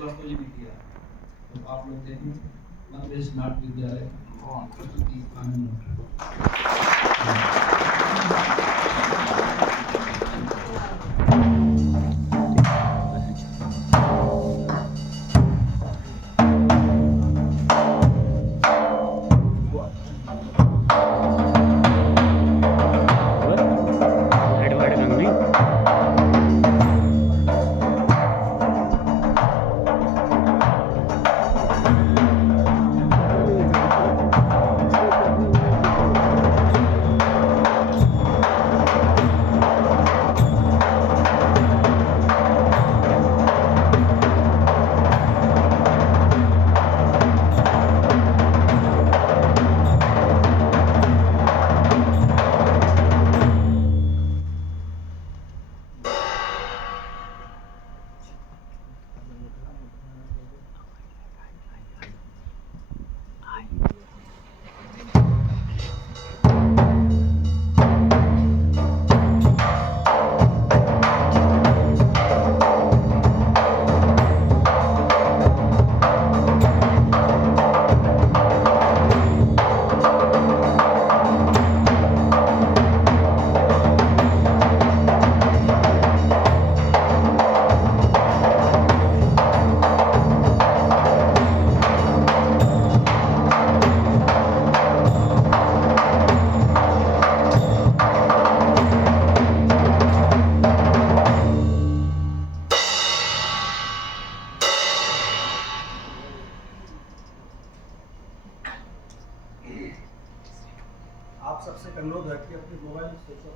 और मुझे भी दिया। तो आप लोग देखें मध्य नाट्य विद्यालय प्रस्तुति आनंद। आप सबसे अनुरोध है कि अपने मोबाइल स्विच ऑफ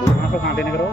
धुआं कहाँ देने करो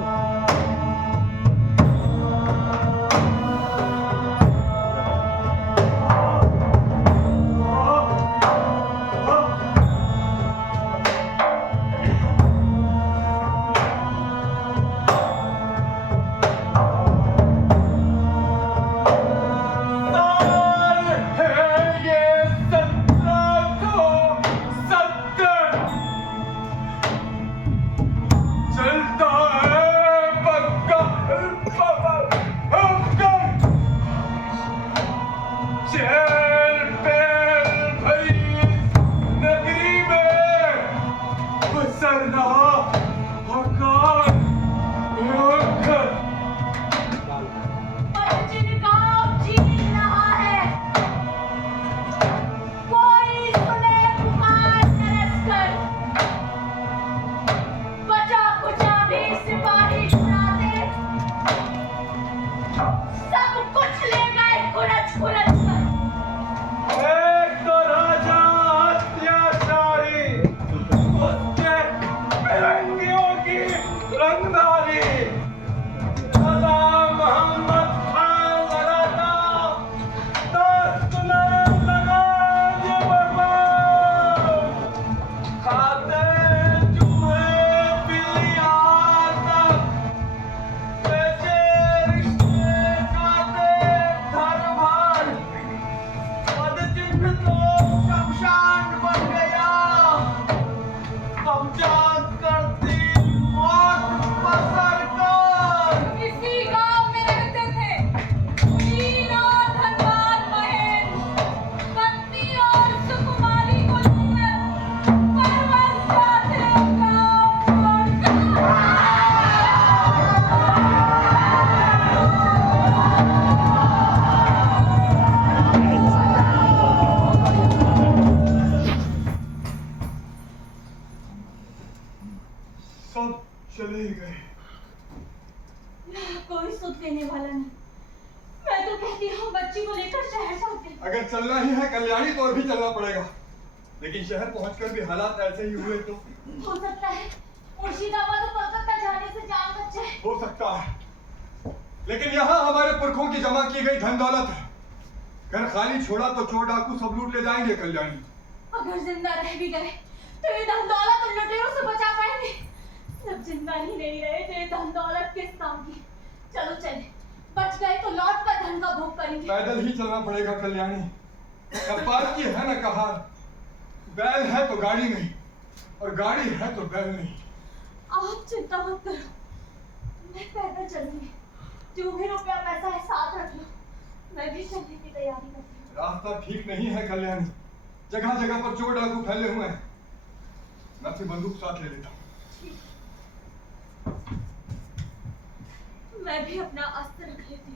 सब चले ही गए। कोई सुध देने वाला नहीं। मैं तो कहती हूँ बच्ची को लेकर शहर चलते। अगर चलना ही है कल्याणी तो अभी चलना पड़ेगा, लेकिन शहर पहुंचकर भी हालात ऐसे ही हुए तो हो सकता है मुर्शिदाबाद और कोलकाता जाने से जान बच जाए। हो सकता है, लेकिन यहाँ हमारे पुरखों की जमा की गई धन दौलत है। घर खाली छोड़ा तो चोर डाकू सब लूट ले जाएंगे कल्याणी। अगर जिंदा रह भी गए तो ये धन दौलत उन लुटेरों से बचा पाएंगे? जब जिंदा ही नहीं रहे तो ये धन दौलत किस काम की? चलो चले, बच गए तो लौट कर धन का भोग करेंगे। पैदल ही चलना पड़ेगा कल्याणी। न पार की है न कहार, बैल है तो गाड़ी नहीं और गाड़ी है तो बैल नहीं। आप चिंता मत करो, मैं पैदल चलूंगी। जो भी रुपया पैसा है साथ रख लो, मैं भी चलने की तैयारी करती हूँ। रास्ता ठीक नहीं है कल्याणी, जगह जगह पर चोर डाकू फैले हुए हैं। मैं अपनी बंदूक साथ ले लेता हूँ। मैं भी अपना अस्त्र रख लेती हूँ।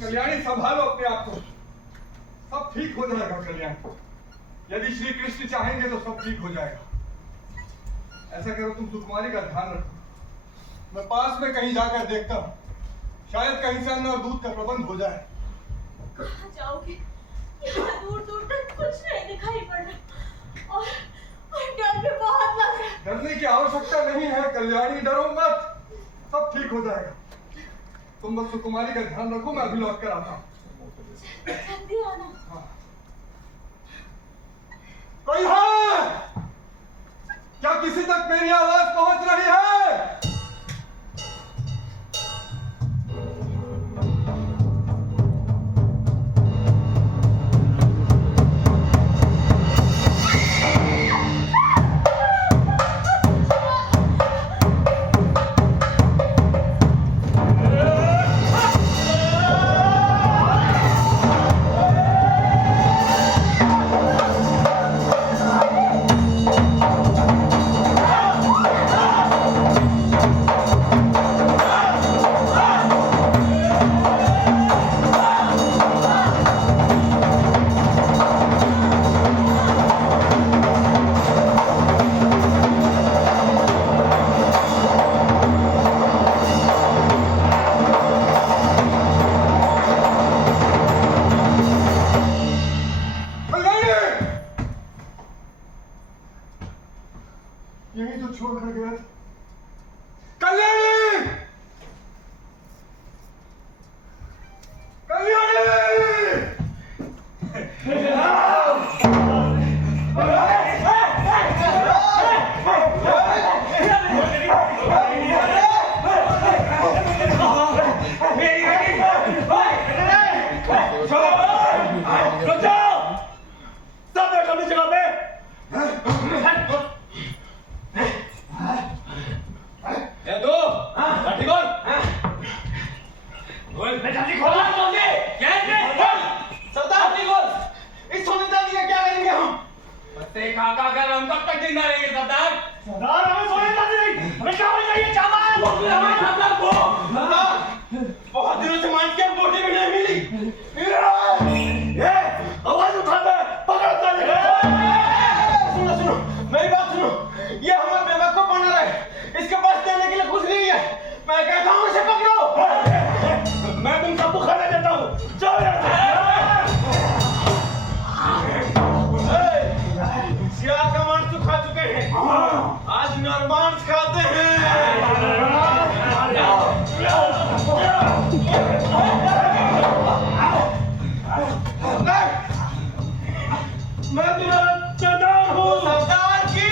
कल्याणी संभालो अपने आप को, सब ठीक हो जाएगा कल्याणी। यदि श्री कृष्ण चाहेंगे तो सब ठीक हो जाएगा। ऐसा करो, तुम सुकुमारी का ध्यान रखो। मैं पास में कहीं जाकर देखता हूँ, शायद कहीं से अन्न और दूध का प्रबंध हो जाए। कहाँ जाओगे? यहाँ दूर दूर तक कुछ नहीं दिखाई पड़ रहा और डर भी बहुत लग रहा है। डरने की आवश्यकता नहीं है कल्याणी, डरो मत, सब ठीक हो जाएगा। तुम बस सुकुमारी का ध्यान रखो, मैं अभी लौट कर आता हूँ। जल्दी आना। हाँ। कोई है? क्या किसी तक मेरी आवाज पहुंच रही है? बोल मैं जल्दी खोल जल्दी कैसे सरदार जी बोल इस सोने चांदी का क्या करेंगे हम बच्चे काका कर हम कब तक जिंदा रहेंगे सरदार सरदार हमें सोने चांदी नहीं हमें चावल चाहिए चावल हमें सरदार को बहुत दिनों से मांस की बोटी भी नहीं मिली ये आवाज उठाता है पकड़ो साले सुनो सुनो मेरी बात सुनो ये हमें बेवकूफ बना रहा है इसके पास देने के लिए कुछ नहीं है मैं कहता हूँ इसे पकड़ो मैं तुम सबको खाने देता हूँ जाओ यार शियार का मांस तो खा चुके हैं आज नरमांस खाते हैं मैं तुम्हारा सरदार हूँ सरदार की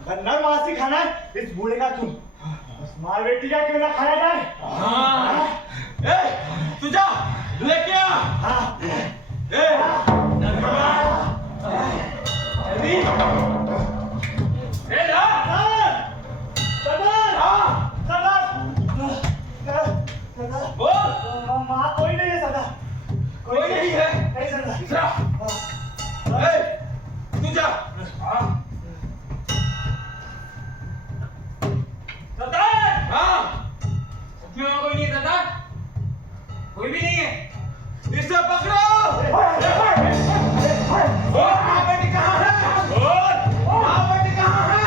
अगर नर मांस ही खाना है इस बूढ़े का क्यों बस मार बेटी का क्यों ना खाया जाए तू जा लेके आ माँ कोई नहीं है सरदार कोई नहीं है नहीं सरदार तू जा सरदार हाँ क्यों कोई नहीं सरदार कोई भी नहीं है इसे पकड़ो माँ बेटी कहाँ है माँ बेटी कहाँ है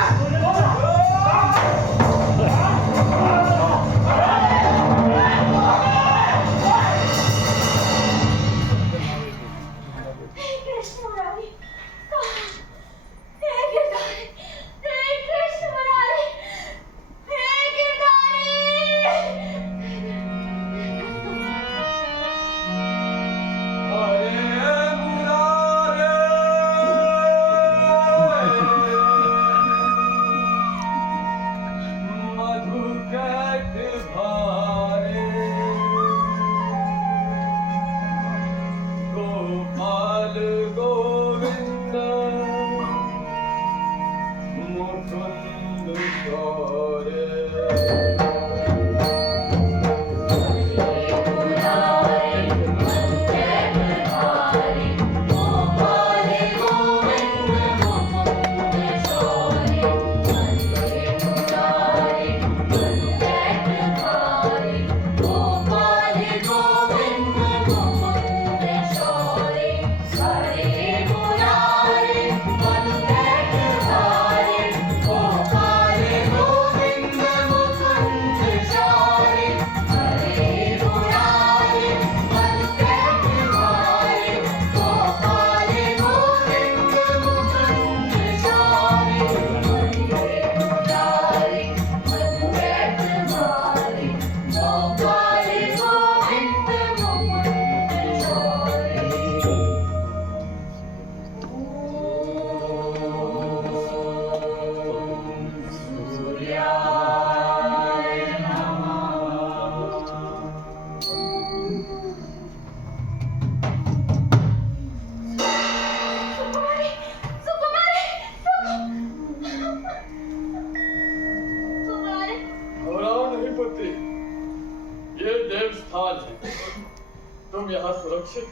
तुम यहाँ सुरक्षित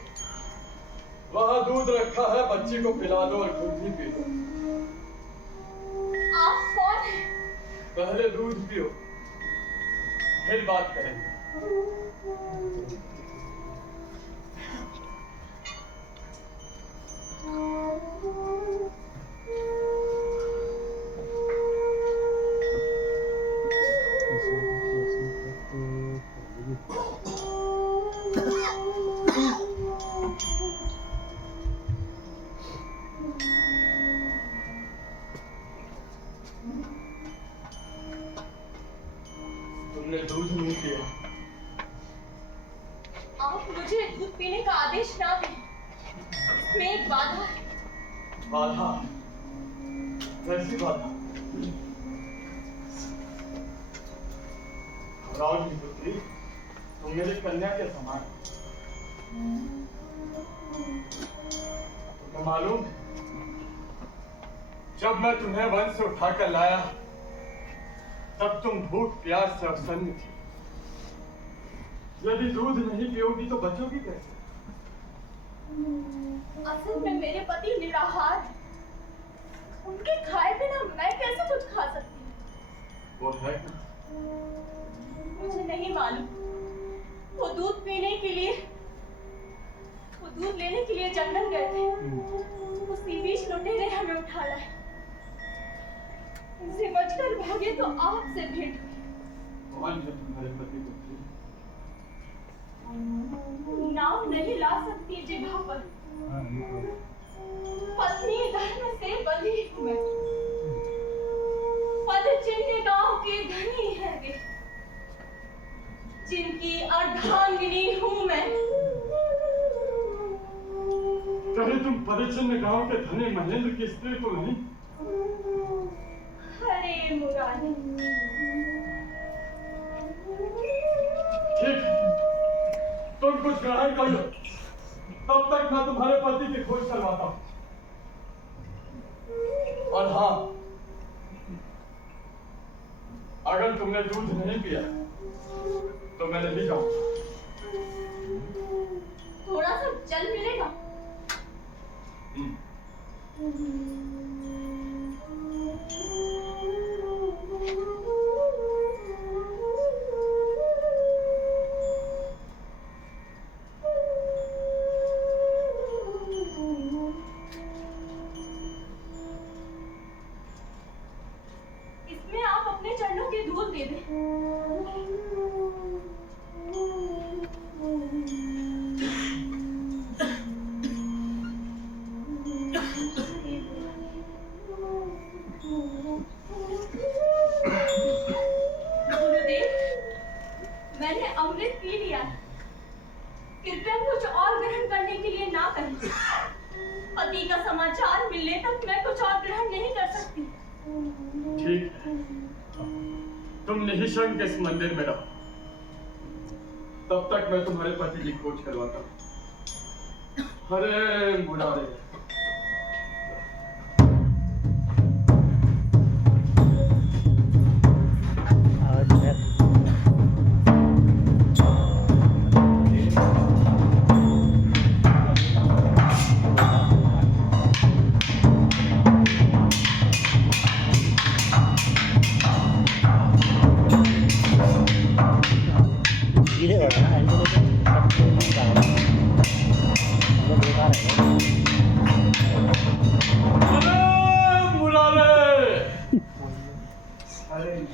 वहाँ दूध रखा है बच्ची को पिला दो और खुद भी पी लो आप कौन हैं? पहले दूध पियो फिर बात करेंगे तुमने दूध नहीं पिया आप मुझे दूध पीने का आदेश ना दें इसमें एक बाधा है बाधा कैसी बाधा घबराओ नहीं पुत्री तुम मेरी कन्या के समान तुम्हें मालूम है जब मैं तुम्हें वन से उठाकर लाया तब तुम भूख प्यास से अवसन्न थी यदि दूध नहीं पियोगी तो बचोगी कैसे? असल में मेरे पति निराहार हैं। उनके खाए बिना मैं कैसे कुछ खा सकती हूँ? वो है क्या? मुझे नहीं मालूम। वो दूध पीने के लिए, वो दूध लेने के लिए जंगल गए थे। उसी बीच लुटेरे हमें उठा लाए। इनसे बचकर भागे तो आपसे भेंट हुई। कौन है तुम्हारे पति पुत्री? नाम नहीं ला सकती जिभा पर। पत्नी धर्म से बंधी हूँ मैं। पद चिन्ह गांव के धनी है वे, जिनकी अर्धांगिनी हूँ मैं। कहीं तुम परिचिन्न गांव के धनी महेंद्र की स्त्री तो नहीं? हरे मुरारी। ठीक, तुम कुछ ग्रहण कर लो, तब तक मैं तुम्हारे पति की खोज करवाता हूँ। और हाँ, अगर तुमने दूध नहीं पिया तो मैं नहीं जाऊंगा। थोड़ा सा जल मिलेगा? इसमें आप अपने चरणों की धूल दे दें। गुरुदेव, मैंने अमृत पी लिया है। कृपया कुछ और ग्रहण करने के लिए ना कहें। पति का समाचार मिलने तक मैं कुछ और ग्रहण नहीं कर सकती। ठीक है, तुम निःशंक इस मंदिर में रहो, तब तक मैं तुम्हारे पति की खोज करवाता हूँ। हरे मुरारे।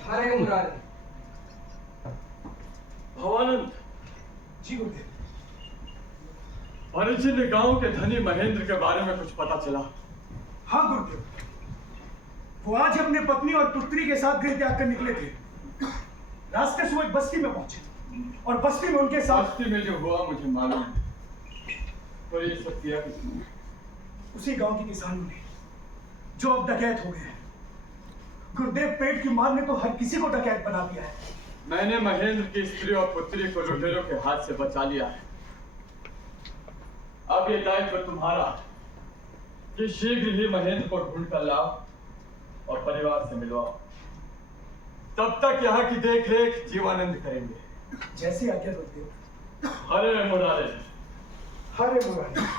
हरे मुरारी। भवानंद जी गुरुदेव। परिचिन्न गांव के धनी महेंद्र के बारे में कुछ पता चला? हाँ गुरुदेव, वो आज अपने पत्नी और पुत्री के साथ गृह त्याग कर निकले थे। रास्ते से वो एक बस्ती में पहुंचे और बस्ती में उनके साथ बस्ती में जो हुआ मुझे मालूम है, और ये सब किया किसने? उसी गांव के किसानों ने, जो अब डकैत हो गए हैं। गुरुदेव, पेट की मार ने तो हर किसी को डकैत बना दिया है। मैंने महेंद्र की स्त्री और पुत्री को लुटेरों के हाथ से बचा लिया है। अब ये दायित्व तुम्हारा कि शीघ्र ही महेंद्र को ढूंढ कर लाओ और परिवार से मिलवाओ। तब तक यहाँ की देखरेख जीवानंद करेंगे। जैसी आज्ञा गुरुदेव। हरे मुरारे। हरे मुरारी।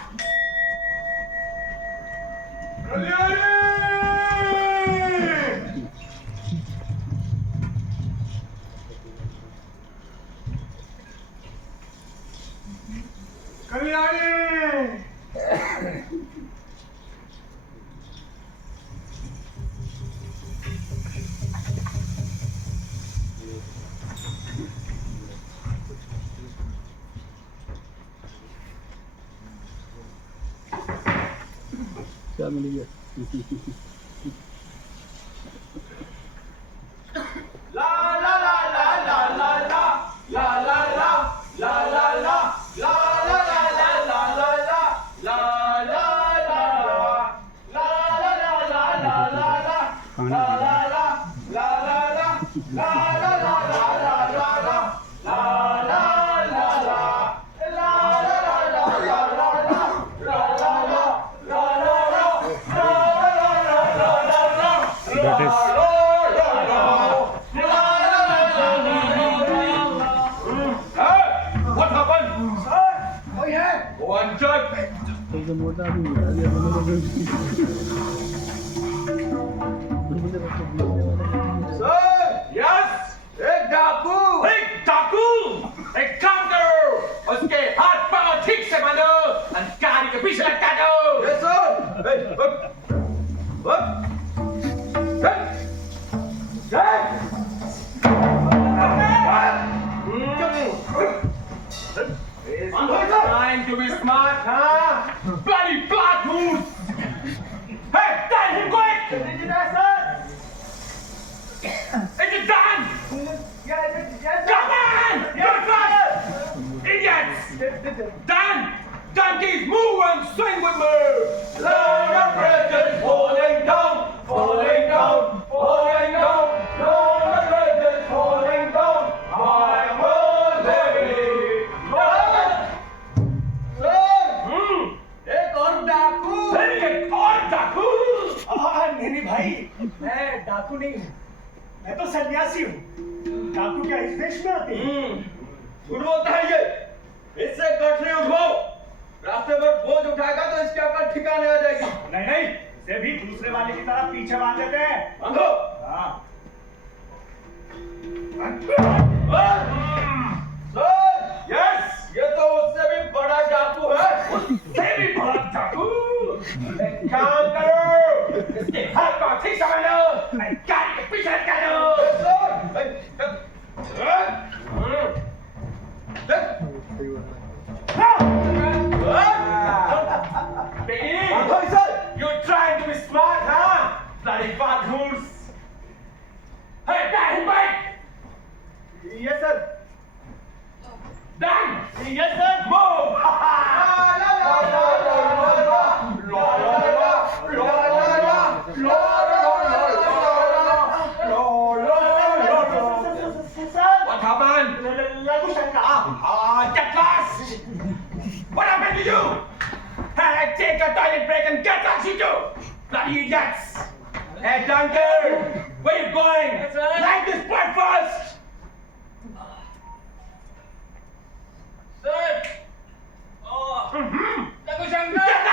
क्या मिल गया? ला ला ला ला ला ला ला ला ला ला ला ला ला सबसे मोटा आदमी बता दिया सर यस एक डाकू एक काम करो उसके हाथ पांव ठीक से बांधो और गाड़ी के पीछे लटका दो yes sir Trying to be smart, huh? Bloody blood moves! Hey, tell him quick! Is it done? Come on! You're fast! Idiots! Done! Donkeys, move and swing with me! Learn your bridges falling down, falling down, falling down. Learn your bridges falling down. I will live it. एक और डाकू नहीं भाई, मैं डाकू नहीं हूँ, मैं तो सन्यासी हूँ। डाकू क्या इस देश में आते हैं? झूठ बोलता है ये। इससे गठरी उठवाओ। रास्ते पर बोझ उठाएगा तो इसकी अकल ठिकाने आ जाएगी। नहीं, इसे भी दूसरे वाले की तरह पीछे बांध देते हैं। बांधो। हाँ। सर, यस, ये तो उससे भी बड़ा डाकू है। उससे भी बड़ा डाकू। एक काम करो, इसके हाथ को ठीक से बांधो, गाड़ी के पीछे लटका दो। You're trying to be smart, huh? Bloody bughoons! Hey, back him back! Yes, sir. Done! Yes, sir. Move! What happened? Get lost! What happened to you? Hey, take a toilet break and get lost, you two! Bloody idiots! Hey, Dunker! Where you going? Light this breakfast! Sir! Get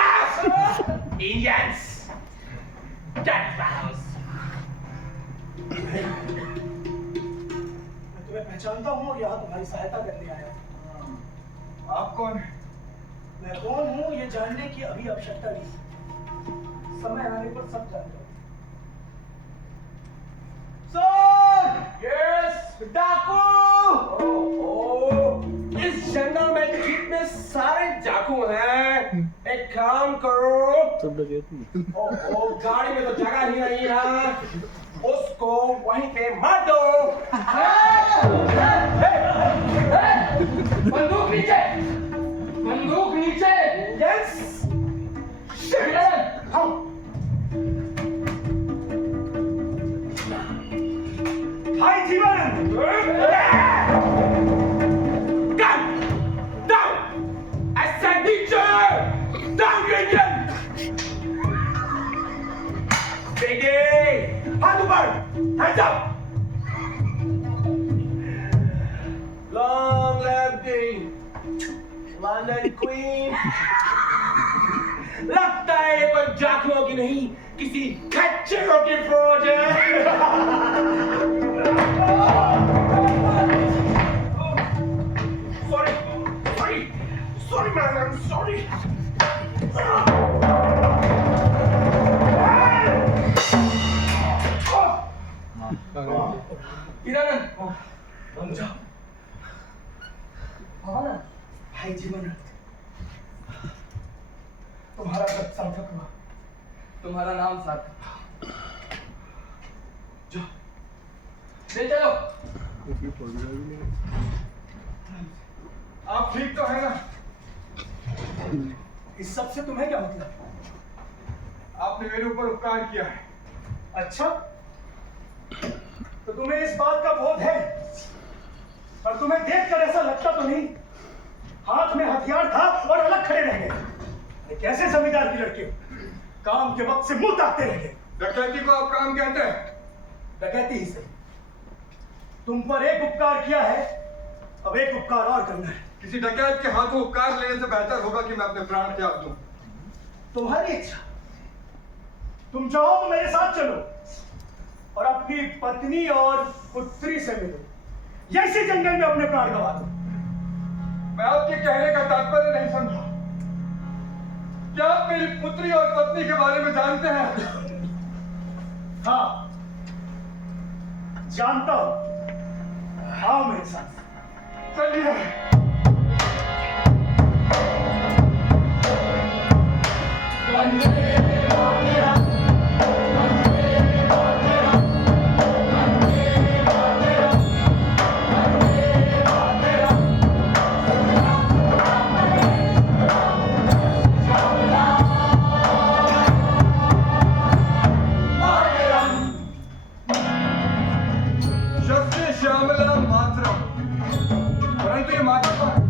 lost! Idiots! Get lost! मैं तुम्हें पहचानता हूँ और यहाँ तुम्हारी सहायता करने आया हूँ। आप कौन हैं? मैं कौन हूँ ये जानने की अभी आवश्यकता नहीं, समय आने पर सब जान जाओगे। सर! यस! डाकू! इस जंगल में कितने सारे डाकू हैं। एक काम करो। सब लोग कहते गाड़ी में तो जगह ही नहीं है। उसको वहीं पे मार दो। बंदूक नीचे! बंदूक नीचे! यस! हाय जीवन! Down! Down! I said teacher! Down, Indian! Biggie! Hand over! Hands up! Long live the London Queen! लगता है ये कोई डाकुओं की नहीं, किसी खच्चरों की फौज है। Sorry, man, I'm sorry. Hiranand, बन जाओ। हाय जीवन, तुम्हारा व्रत सार्थक हुआ। तुम्हारा नाम सार्थक। जो ले चलो। आप ठीक तो है ना? इस सब से तुम्हें क्या मतलब? आपने मेरे ऊपर उपकार किया है। अच्छा, तो तुम्हें इस बात का बोध है? और तुम्हें देखकर ऐसा लगता तो नहीं हाथ में हथियार था और अलग खड़े रह गए? कैसे जमींदार की लड़के काम के वक्त से मुंह ताकते रह गए? डकैती को आप काम कहते हैं? डकैती ही सही। तुम पर एक उपकार किया है, अब एक उपकार और करना है। किसी डकैत के हाथों उपकार लेने से बेहतर होगा कि मैं अपने प्राण त्याग दूं। तुम्हारी इच्छा, तुम चाहो तो मेरे साथ चलो और अपनी पत्नी और पुत्री से मिलो, या इसी जंगल में अपने प्राण गंवा दो। मैं आपके कहने का तात्पर्य नहीं समझा। क्या आप मेरी पुत्री और पत्नी के बारे में जानते हैं? हाँ, जानता हूं। आओ मेरे साथ। चलिए। शस्त्र श्यामला मातरम, परंतु ये माता कौन है?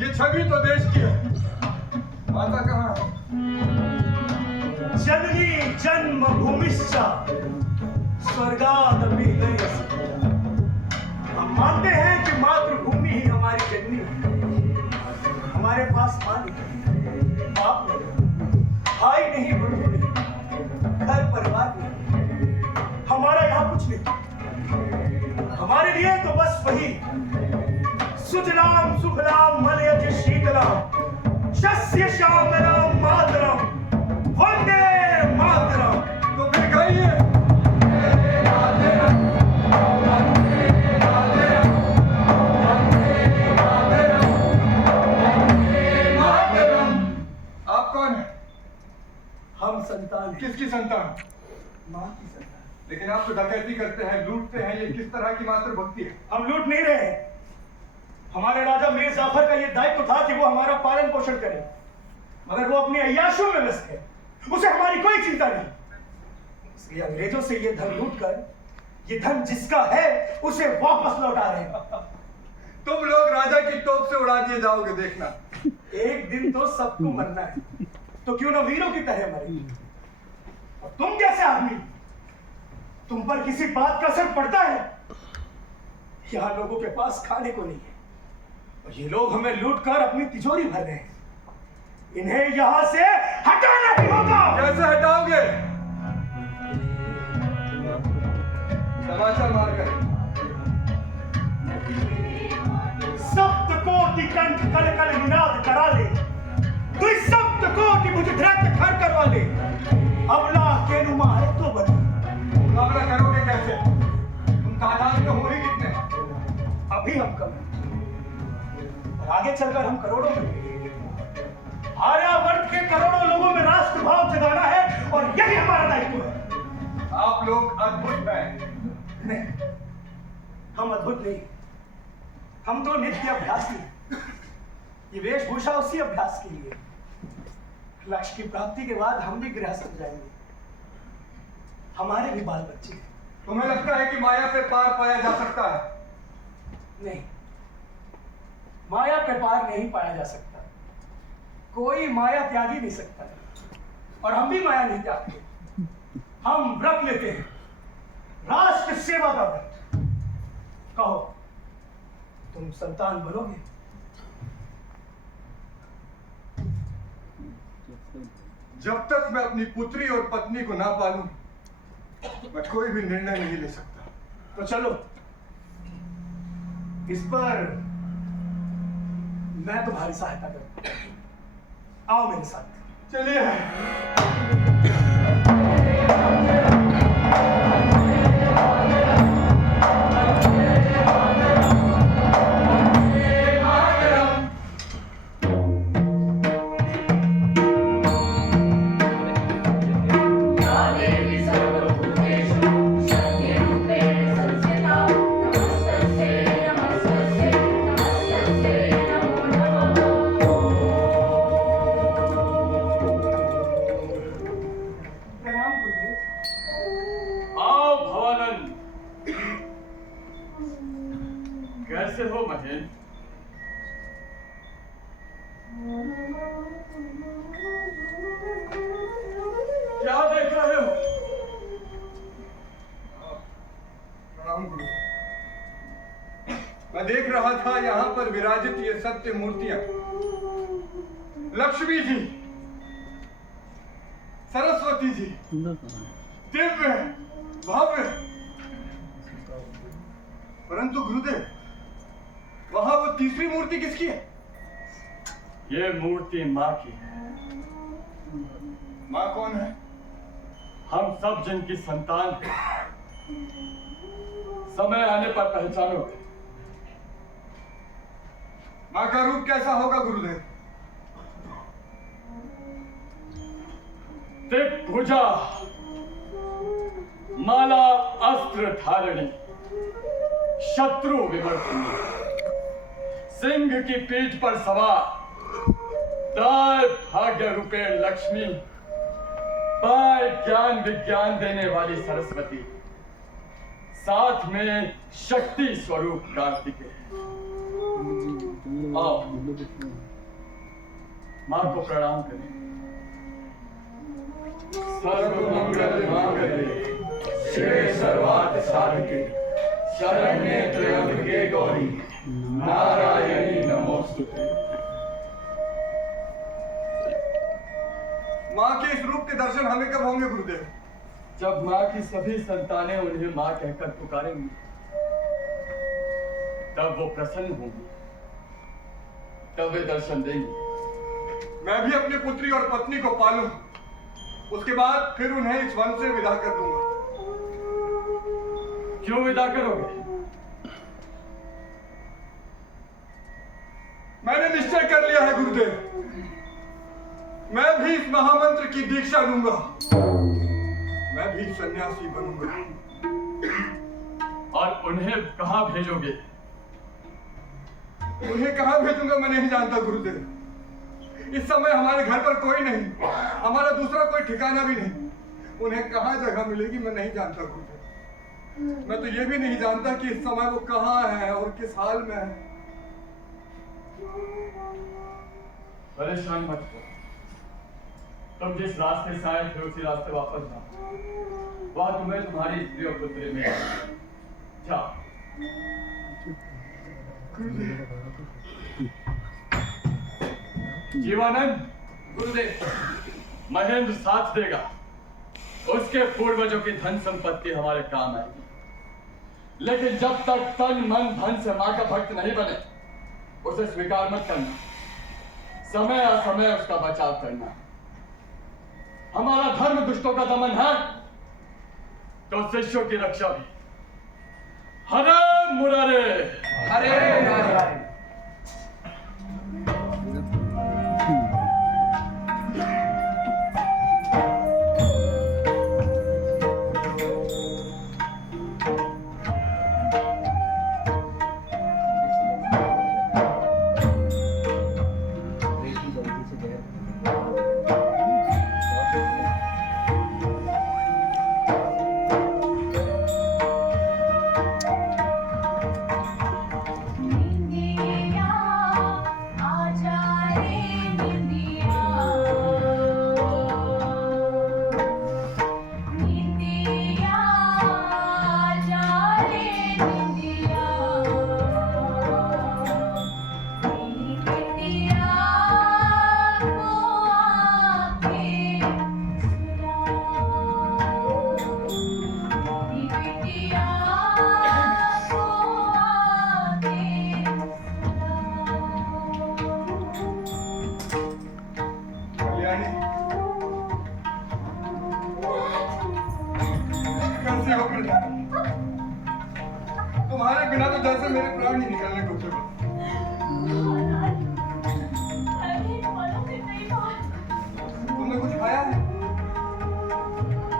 ये छवि तो देश की है। माता कहाँ है? जननी जन्मभूमिश्च स्वर्गादपि गरीयसी। हम मानते हैं कि मातृभूमि ही हमारी जननी है। हमारे पास माँ नहीं, बाप नहीं, भाई नहीं, बंधु नहीं, घर परिवार नहीं। हमारा यहाँ कुछ नहीं। हमारे लिए तो बस वही सुजलाम सुफलाम मलयज शीतलाम शस्य श्यामलाम मातरम वंदे मातरम। तो फिर गाइए। आप कौन हैं? हम संतान हैं, किसकी संतान? माँ की संतान। लेकिन आप तो डकैती करते हैं, लूटते हैं। ये किस तरह की मातृभक्ति है? हम लूट नहीं रहे हैं। हमारे राजा मीर जाफर का यह दायित्व था कि वो हमारा पालन पोषण करे, मगर वो अपनी अय्याशों में व्यस्त है। उसे हमारी कोई चिंता नहीं। इसलिए अंग्रेजों से ये धन लूट कर, ये धन जिसका है उसे वापस लौटा रहे हैं। तुम लोग राजा की तोप से उड़ा दिए जाओगे, देखना। एक दिन तो सबको मरना है, तो क्यों ना वीरों की तरह मरे। और तुम कैसे आदमी, तुम पर किसी बात का असर पड़ता है? यहाँ लोगों के पास खाने को नहीं है और ये लोग हमें लूट कर अपनी तिजोरी भर रहे हैं। इन्हें यहाँ से हटाना भी होगा। कैसे हटाओगे? समाचार मार कर। सप्त कोटि कंठ कल कल निनाद करा ले, कोई सप्त कोटि मुझे धृत खर करवा ले। अबला के नुमा है तो बने। मुकाबला करोगे कैसे? तुम तादाद में हो ही कितने? अभी हम कम हैं और आगे चलकर हम करोड़ों में होंगे। आर्यावर्त के करोड़ों लोगों में राष्ट्र भाव जगाना है और यही हमारा दायित्व है। आप लोग अद्भुत हैं। नहीं, हम अद्भुत नहीं, हम तो नित्य अभ्यासी हैं। ये वेशभूषा उसी अभ्यास के लिए। लक्ष्य की प्राप्ति के बाद हम भी गृहस्थ हो जाएंगे। हमारे भी बाल बच्चे हैं। तुम्हें लगता है कि माया से पार पाया जा सकता है? नहीं, माया के पार नहीं पाया जा सकता। कोई माया त्याग ही नहीं सकता और हम भी माया नहीं त्यागते। हम व्रत लेते हैं, राष्ट्र सेवा का व्रत। कहो, तुम संतान बनोगे? जब तक मैं अपनी पुत्री और पत्नी को ना पालूं, मैं कोई भी निर्णय नहीं ले सकता। तो चलो, इस पर मैं तुम्हारी सहायता करूं। आओ मेरे साथ। चलिए। कैसे हो महेंद्र? क्या देख रहे हो? प्रणाम गुरु। मैं देख रहा था यहाँ पर विराजित ये सत्य मूर्तियां, लक्ष्मी जी, सरस्वती जी, दिव्य भव्य, परंतु गुरुदेव वहां वो तीसरी मूर्ति किसकी है? ये मूर्ति माँ की है। माँ कौन है? हम सब जिनकी संतान हैं, समय आने पर पहचानोगे। माँ का रूप कैसा होगा गुरुदेव? दिग्भुजा, माला अस्त्र धारिणी, शत्रु विमर्दिनी, सिंह की पीठ पर सवार, दाय भाग्य रूपे लक्ष्मी, बाय ज्ञान विज्ञान देने वाली सरस्वती, साथ में शक्ति स्वरूप कार्तिकेय। आओ मां को प्रणाम करें। सर्वमंगल मांगल्ये शिवे सर्वार्थ साधके शरण्ये त्र्यंबके गौरी नारायणी नमोस्तुते। माँ के इस रूप के दर्शन हमें कब होंगे गुरुदेव? जब माँ की सभी संतानें उन्हें माँ कहकर पुकारेंगी, तब वो प्रसन्न होंगी, तब वे दर्शन देंगी। मैं भी अपनी पुत्री और पत्नी को पालूं, उसके बाद फिर उन्हें इस वन से विदा कर दूंगा। क्यों विदा करोगे? मैंने निश्चय कर लिया है गुरुदेव, मैं भी इस महामंत्र की दीक्षा लूंगा, मैं भी सन्यासी बनूंगा। और उन्हें कहां भेजोगे? उन्हें कहां भेजूंगा मैं नहीं जानता गुरुदेव। इस समय हमारे घर पर कोई नहीं, हमारा दूसरा कोई ठिकाना भी नहीं। उन्हें कहां जगह मिलेगी मैं नहीं जानता गुरुदेव। मैं तो ये भी नहीं जानता कि इस समय वो कहां है और किस हाल में है। परेशान मत हो, तुम जिस रास्ते से आए थे उसी रास्ते वापस जाओ। वहां तुम्हें तुम्हारी स्त्री और पुत्री में जाओ। जीवानंद, गुरुदेव, महेंद्र साथ देगा। उसके पूर्वजों की धन संपत्ति हमारे काम आएगी, लेकिन जब तक तन मन धन से मां का भक्त नहीं बने, उसे स्वीकार मत करना। समय असमय उसका बचाव करना। हमारा धर्म दुष्टों का दमन है, तो शिष्यों की रक्षा भी। हरे मुरारे, हरे नारायण। तुम्हारे बिना तो जैसे मेरे प्राण ही निकलने को थे। तुमने कुछ खाया है?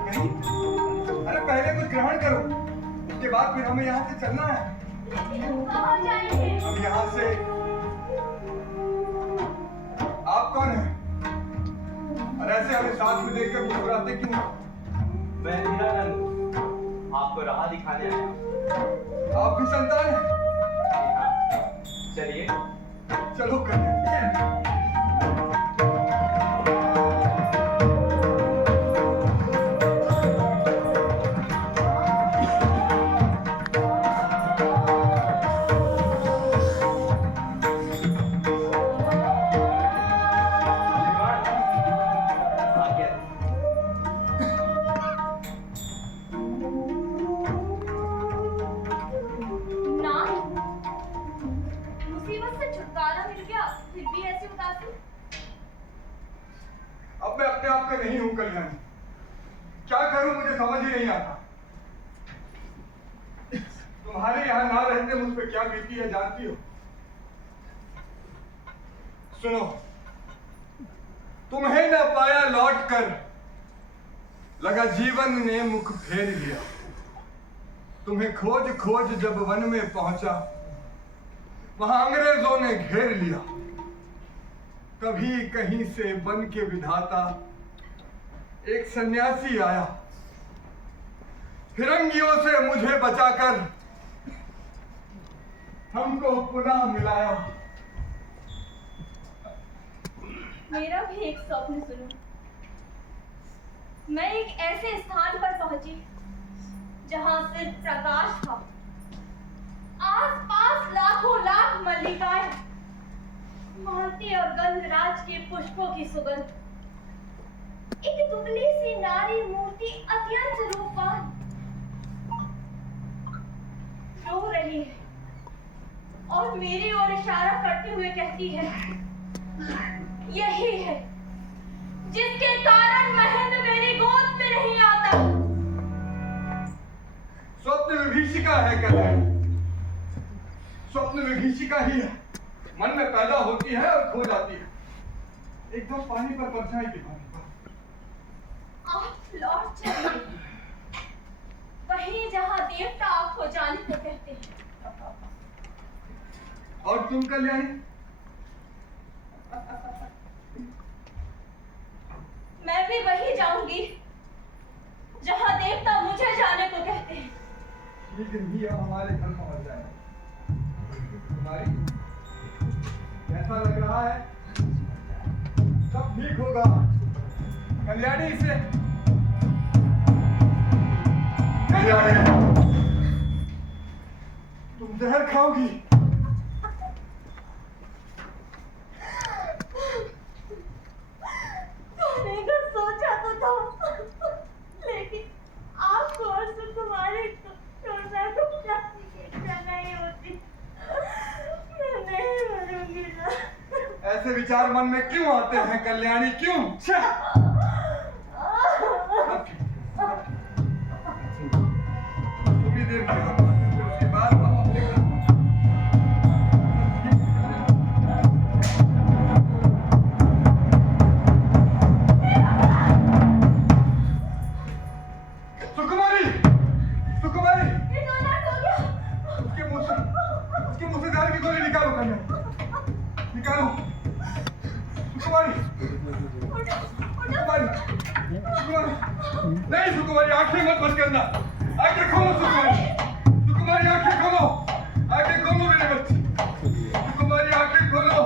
नहीं? अरे पहले कुछ ग्रहण करो, उसके बाद फिर हमें यहाँ से चलना है। हम यहाँ से। आप कौन हैं? और ऐसे हमें साथ में देखकर मुस्कुराते क्यों? मैं हीरानंद आपको राह दिखाने आया हूँ। आप भी संतान हैं? जी हाँ। चलिए। चलो कन्या। नाथ, मुसीबत से छुटकारा मिल गया, फिर भी ऐसी उदासी? अब मैं अपने आप का नहीं हूं कल्याणी। क्या करूं मुझे समझ ही नहीं आता। तुम्हारे यहां ना रहते मुझ पे क्या बीती है जानती हो? सुनो, तुम्हें न पाया लौट कर, लगा जीवन ने मुख फेर लिया। तुम्हें खोज खोज जब वन में पहुंचा, वहां अंग्रेजों ने घेर लिया। कभी कहीं से बन के विधाता एक सन्यासी आया, फिरंगियों से मुझे बचाकर हमको पुनः मिलाया। मेरा भी एक स्वप्न सुनो। मैं एक ऐसे स्थान पर पहुंची जहां सिर्फ प्रकाश था, आसपास लाखों लाख मल्लिकाएं, मालती और गंधराज के पुष्पों की सुगंध। एक दुबली सी नारी मूर्ति अत्यंत रूपवान रो रही है और मेरी ओर इशारा करते हुए कहती है, यही है जिसके कारण महेंद्र मेरी गोद में नहीं आता। स्वप्न विभीषिका है कल्याणी। स्वप्न विभीषिका ही है, मन में पैदा होती है और खो जाती है, एकदम पानी पर परछाई की भांति। आप लौट चलिए वहीं जहां देवता आपको जाने को कहते हैं। और तुम कल्याणी? मैं भी वहीं जाऊंगी जहां देवता मुझे जाने को कहते हैं। शीघ्र ही अब हमारे घर पहुंच जाए। तुम्हारी कैसा लग रहा है? सब ठीक होगा कल्याणी। से कल्याणी, तुम जहर खाओगी। सोने का सोचा तो था, लेकिन आपको और तुम्हारे छोड़ना तो इच्छा नहीं होती। मैं नहीं मरूंगी ना। ऐसे विचार मन में क्यों आते हैं कल्याणी, क्यों? थोड़ी देर में फिर उसके बाद हम अपने घर सुकुमारी, सुकुमारी, उसके मुंह से जहर की गोली निकालो कन्या, निकालो। सुकुमारी, सुकुमारी, सुकुमारी, नहीं सुकुमारी, आंखें मत बंद करना, आंखें खोलो सुकुमारी, सुकुमारी आंखें खोलो, आंखें खोलो मेरे बच्चे, सुकुमारी आंखें खोलो,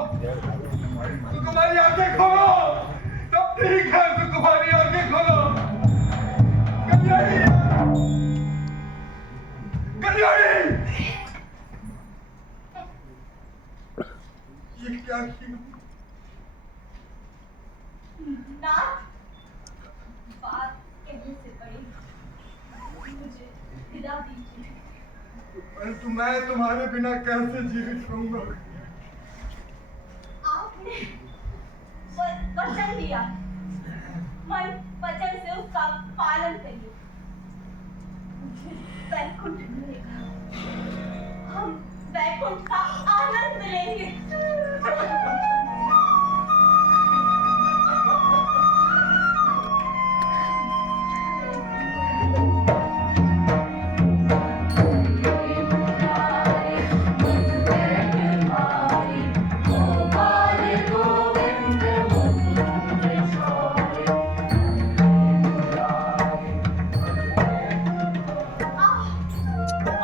सुकुमारी आंखें खोलो, सब ठीक है सुकुमारी आंखें खोलो। कल्याणी, कल्याणी, ये क्या किया? नाथ, बात कहने से बड़ी, मुझे विदा दीजिए। परंतु मैं तुम्हारे बिना कैसे जीवित रहूंगा? आपने वचन दिया, मन वचन से उसका पालन करिए। मुझे वैकुंठ मिलेगा, हम वैकुंठ का आनंद लेंगे।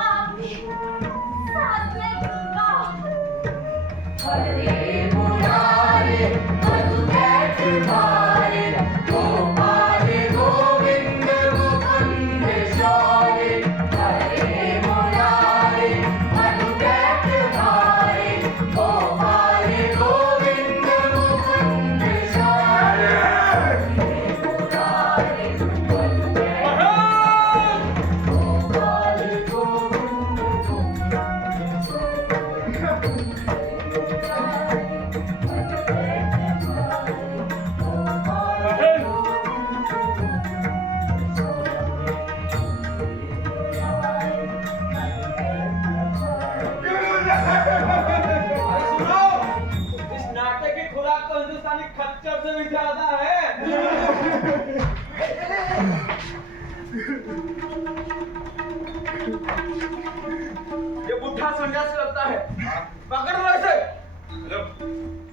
आप भी साथ में दूंगा। ये बुढ़ा संन्यास करता है, पकड़ लो इसे।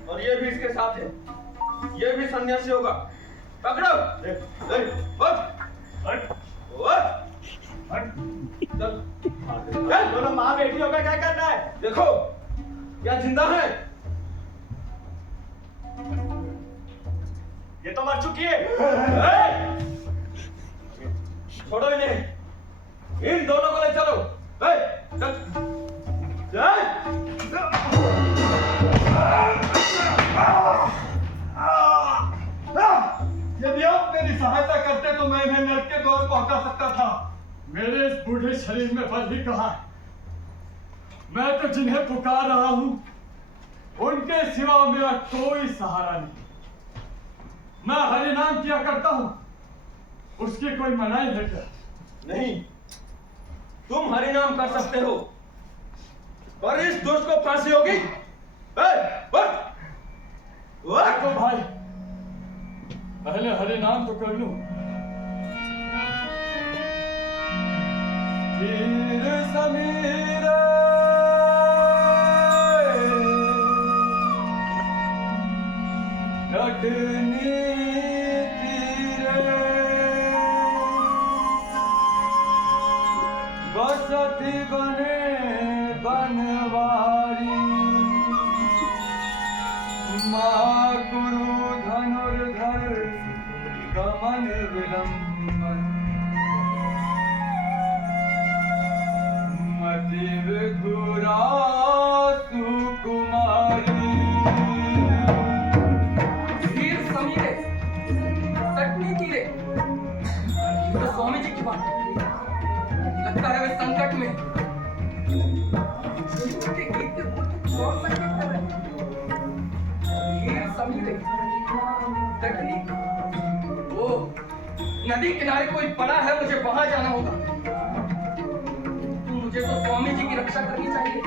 और ये भी इसके साथ है, ये भी सन्यासी होगा, पकड़ो। दोनों माँ बेटी होकर क्या करना है? देखो क्या जिंदा है? ये तो मर चुकी है। छोड़ो इन्हें, इन दोनों को ले चलो। चल चल। यदि आप मेरी सहायता करते तो मैं इन्हें नरक के द्वार पहुंचा सकता था। मेरे इस बूढ़े शरीर में बल ही कहा है। मैं तो जिन्हें पुकार रहा हूं उनके सिवा मेरा कोई सहारा नहीं। मैं हरि नाम किया करता हूं, उसकी कोई मनाही है क्या? नहीं, तुम हरि नाम कर सकते हो, पर इस दुष्ट को फांसी होगी। तो भाई पहले हरि नाम तो कर लूं। तीर समीर घटनी तीरे बसती बने बनवारी माँ गुरु धनुर्धर गमन विलंबन मति विधुरा सुकुमारी। तीर समीरे तटनी तीरे, तो स्वामी जी की बात लगता है वे संकट में। उनके गीत के बोल कुछ और संकेत कर रहे हैं। तीर समीरे तटनी, ओ नदी किनारे कोई पड़ा है, मुझे वहां जाना होगा। मुझे तो स्वामी जी की रक्षा करनी चाहिए।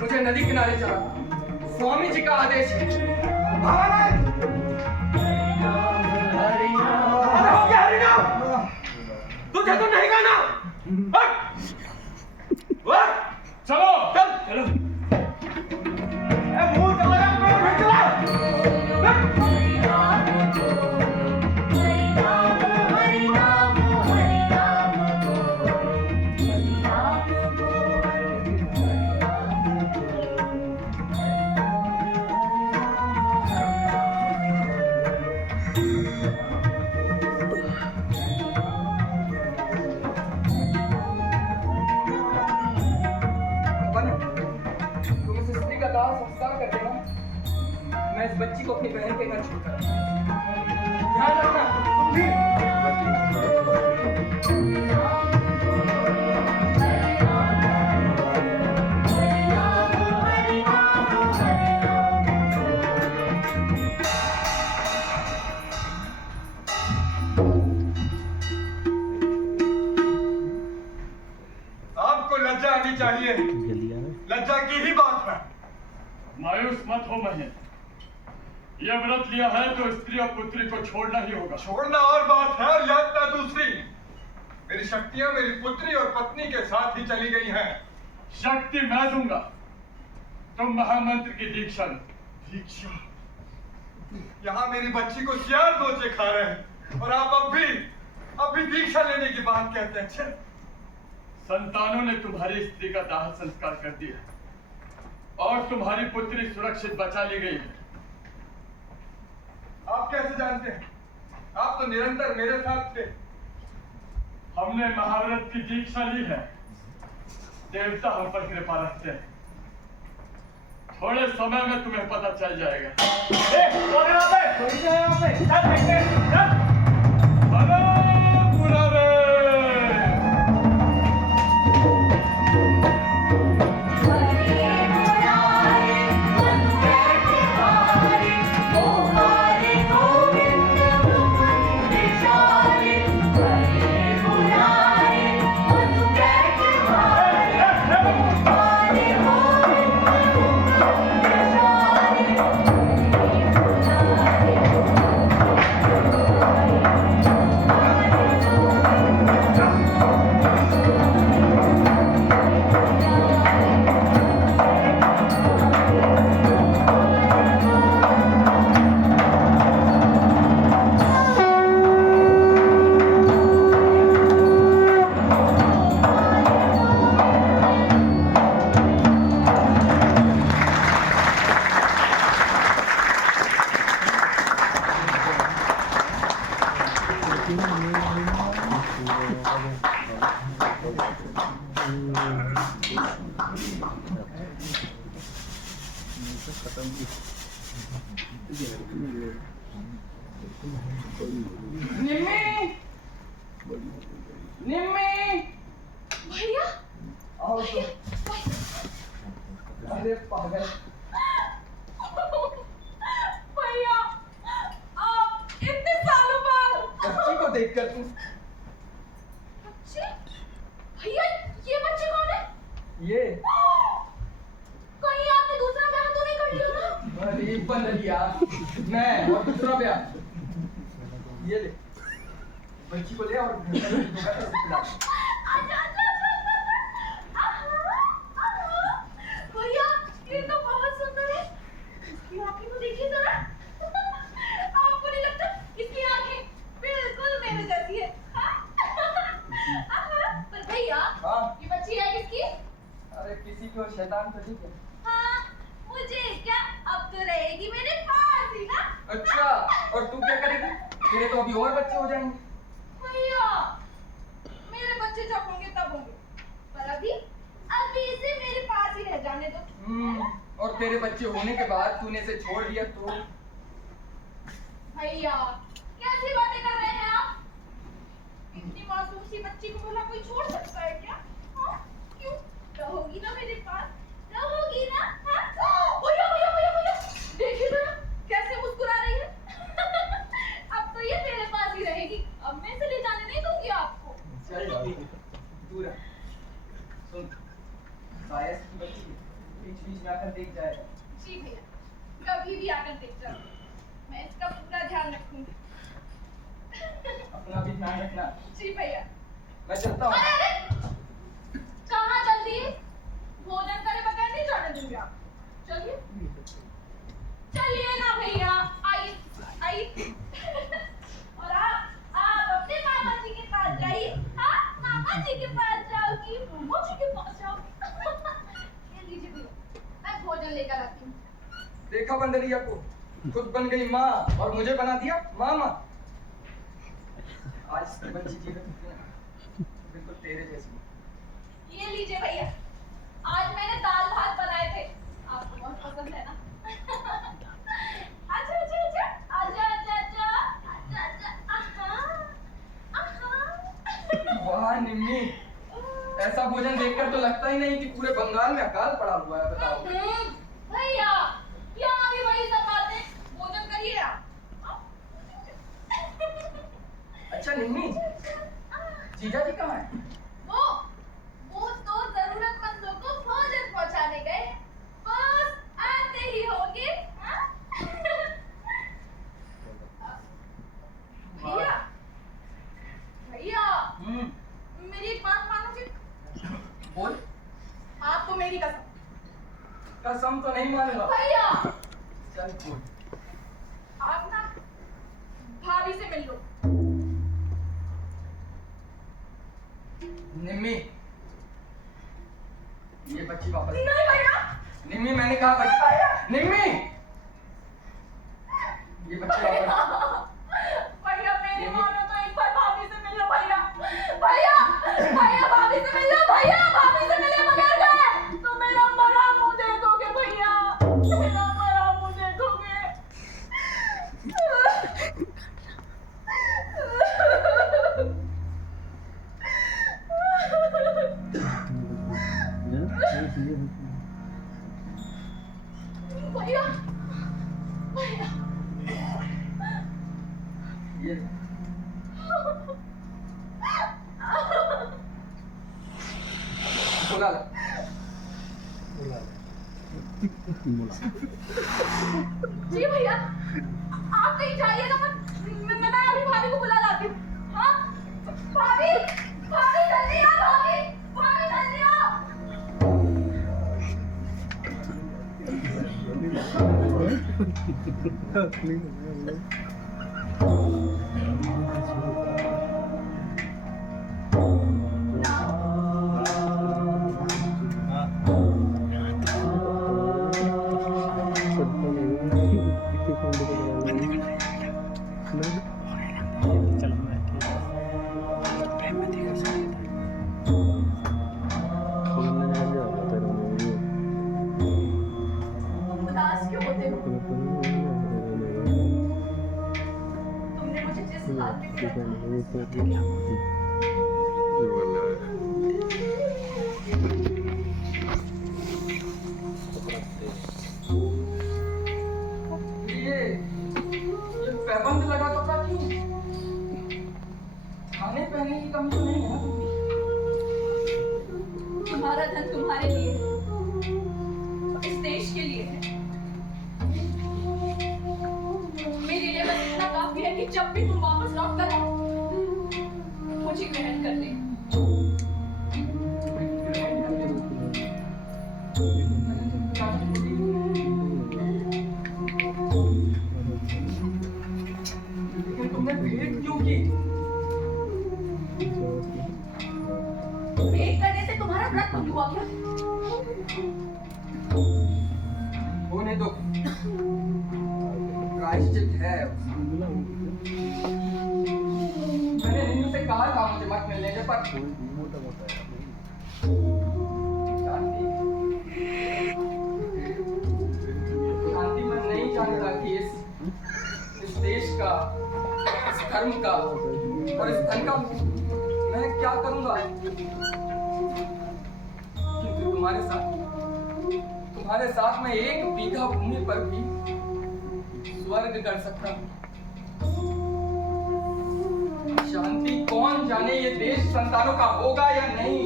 मुझे नदी किनारे चला, स्वामी जी का आदेश है। तुझे तो नहीं गाना। चलो चल चलो। मुंह चला मैं इस बच्ची को अपनी बहन के घर छोड़कर ध्यान रखना। तुम भी आपको लज्जा आनी चाहिए, लज्जा की ही बात है। मायूस मत हो महेंद्र, यह व्रत लिया है तो स्त्री और पुत्री को छोड़ना ही होगा। छोड़ना और बात है और यातना दूसरी। मेरी शक्तियां मेरी पुत्री और पत्नी के साथ ही चली गई हैं। शक्ति मैं दूंगा, तुम महामंत्र की दीक्षा लो। दीक्षा? यहाँ मेरी बच्ची को 4 दोचे खा रहे हैं और आप अब भी दीक्षा लेने की बात कहते हैं। संतानों ने तुम्हारी स्त्री का दाह संस्कार कर दिया, और तुम्हारी पुत्री सुरक्षित बचा ली गई है। आप कैसे जानते हैं? आप तो निरंतर मेरे साथ थे। हमने महाभारत की दीक्षा ली है। देवता हम पर कृपा रखते हैं। थोड़े समय में तुम्हें पता चल जाएगा। हेलो मुरारे! निम्मी, निम्मी, भैया आओ तो। अरे पागल, भैया आप इतने सालों बाद बच्ची को देखकर तू बच्चे भैया ये बच्चे कौन है? ये कहीं आपने दूसरा ब्याह तो नहीं कर लिया ना? अरे बंदरिया, मैं और दूसरा ब्याह। ये ले, बच्ची को ले और घर में धोखा कर खिला। आजा आजा भैया ये तो बहुत सुंदर है। इसकी आंखें तो देखिए जरा। आपको नहीं लगता इसकी आंखें बिल्कुल मेरे जैसी है? पर भैया हाँ, ये बच्ची है किसकी? अरे किसी को शैतान तो ठीक है। हाँ मुझे क्या, अब तो रहेगी मेरे पास ही ना। अच्छा, और तू क्या करेगी? तेरे तो अभी और बच्चे हो जाएंगे। भैया मेरे बच्चे जब होंगे तब होंगे, पर अभी अभी इसे मेरे पास ही रह जाने दो। और तेरे बच्चे होने के बाद तूने इसे छोड़ दिया तो? भैया कैसी बातें कर रहे हैं आप? इतनी मासूम सी बच्ची को भला कोई छोड़ सकता है क्या? हाँ? क्यों? रहोगी ना मेरे पास, रहोगी ना? हाँ? भैया भैया भैया भैया देखिए जरा कैसे मुस्कुरा रही है। अब तो ये मेरे पास ही रहेगी, अब मैं इसे ले जाने नहीं दूंगी आपको। चल दूर रह। सुन, साया की बच्ची बीच बीच में आकर देख जाएगा। जी भैया कभी भी आकर देख जाओ, मैं इसका पूरा ध्यान रखूंगी। अपना भी ध्यान रखना। जी भैया। मैं चलता हूँ। अरे अरे कहाँ जल्दी? भोजन करे बगैर नहीं जाने दूंगी आप। चलिए चलिए ना भैया, आइए आइए। और आप अपने मामा जी के पास जाइए। हाँ मामा जी के पास जाओगी, मामा जी के पास जाओगी। ये लीजिए भैया, मैं भोजन लेकर आती हूँ। देखा बंदरिया को, खुद बन गई माँ और मुझे बना दिया मामा। आज इसकी बच्ची जीवित बिल्कुल तेरे जैसी। ये लीजिए भैया, आज मैंने दाल भात बनाए थे, आपको बहुत पसंद है ना? अच्छा अच्छा अच्छा, आजा आजा आजा आजा आजा, आहा आहा। वाह निम्मी, ऐसा भोजन देखकर तो लगता ही नहीं कि पूरे बंगाल में अकाल पड़ा हुआ है। बताओ भैया यहाँ भी वही सब बातें, भोजन करिए आप। अच्छा निम्मी, जीजा जी कहाँ है? वो तो जरूरतमंदों को भोजन पहुंचाने गए, बस आते ही होंगे। हाँ? भैया भैया मेरी एक बात मानोगे? बोल। आप तो मेरी कसम। कसम तो नहीं मानूंगा। भैया चल बोल। आप ना भाभी से मिल लो। निम्मी, ये बच्ची वापस। नहीं भैया निम्मी, मैंने कहा बच्चा। निम्मी, ये बच्चा भैया मेरी मानो तो एक बार भाभी से मिल लो भैया। भैया भैया भाभी से मिल लो। भैया भाभी से मिले बगैर गए तो मेरा मरा मुंह देखोगे भैया। मेरा मरा मुंह देखोगे। भैया भैया ये बुला ला। जी भैया आप कहीं जाइएगा मैं अभी भाभी को बुला लाती हूँ। हाँ भाभी भाभी जल्दी आओ। भाभी भाभी जल्दी आओ। उदास क्यों होते हो? तुमने मुझे जिस हाल में किया ये पैबंद लगा कपड़ा क्यों? खाने पहनने की कमी तो नहीं है ना? तुम्हारा धन तुम्हारे लिए है, इस देश के लिए है। मेरे लिए बस इतना काफी है कि जब भी तुम वापस लौट कर आओ मुझे ग्रहण कर ले। लेकिन तुमने भेंट क्यों की? भेंट करने से तुम्हारा व्रत भंग हुआ क्या? होने दो, प्रायश्चित है। मैंने निन्नू से कहा था मुझे मत मिलने के, पर शांति मैं नहीं जानता कि इस देश का, इस धर्म का और इस धन का मैं क्या करूंगा। किंतु तुम्हारे साथ मैं एक बीघा भूमि पर भी स्वर्ग कर सकता हूँ। शांति कौन जाने ये देश संतानों का होगा या नहीं।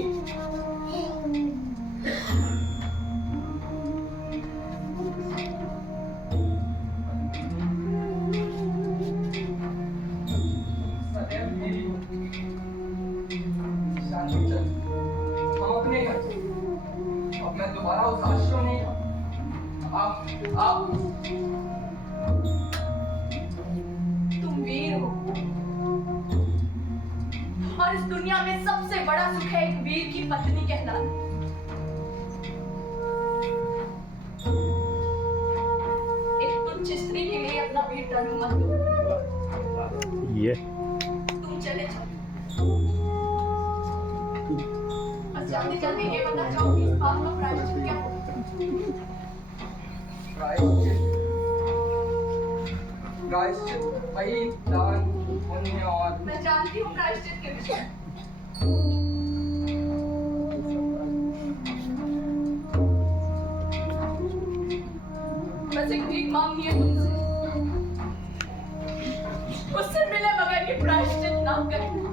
सदैव मेरी शांति चल, हम अपने घर चल। अब मैं दोबारा उस आश्रम नहीं जाऊंगा। आप तुम वीर हो और इस दुनिया में सबसे बड़ा सुख है एक वीर की पत्नी कहलाना। एक तुच्छ स्त्री के लिए अपना वीर तनु मत दो। तुम चले जाओ। बस जल्दी जल्दी ये बता जाओ कि इस बात का प्रायश्चित क्या होगा। प्रायश्चित वही दान पुण्य और मैं जानती हूँ प्रायश्चित के विषय। बस एक भीख मांगनी है तुमसे, उससे मिले बगैर ये प्रायश्चित ना करना।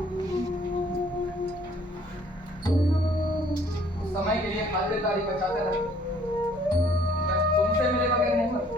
समय के लिए खातिरदारी बचाते रहते, मैं तुमसे मिले बगैर नहीं मरता।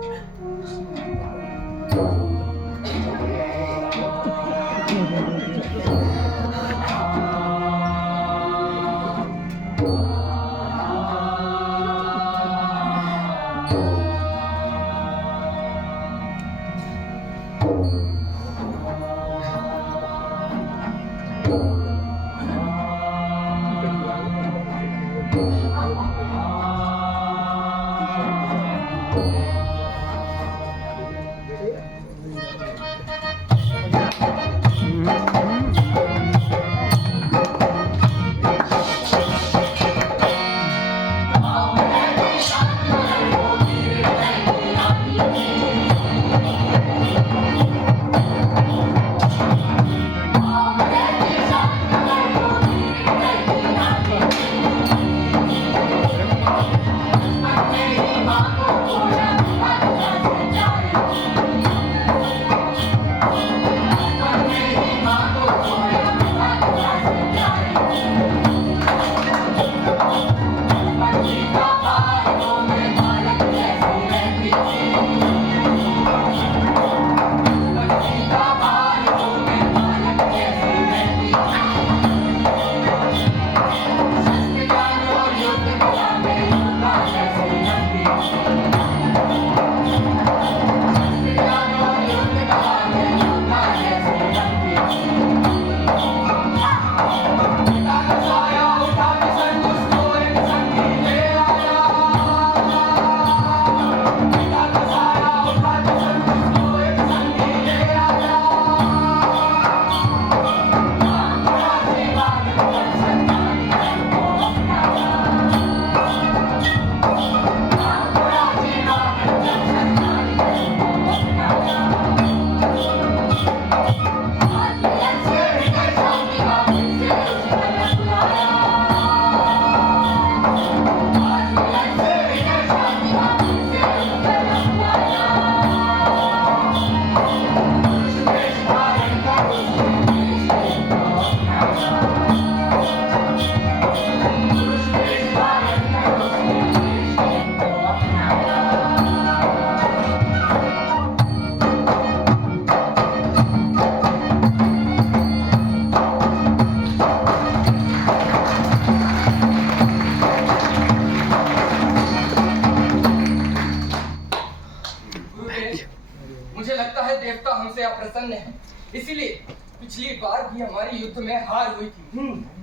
ही हमारी युद्ध में हार हुई थी।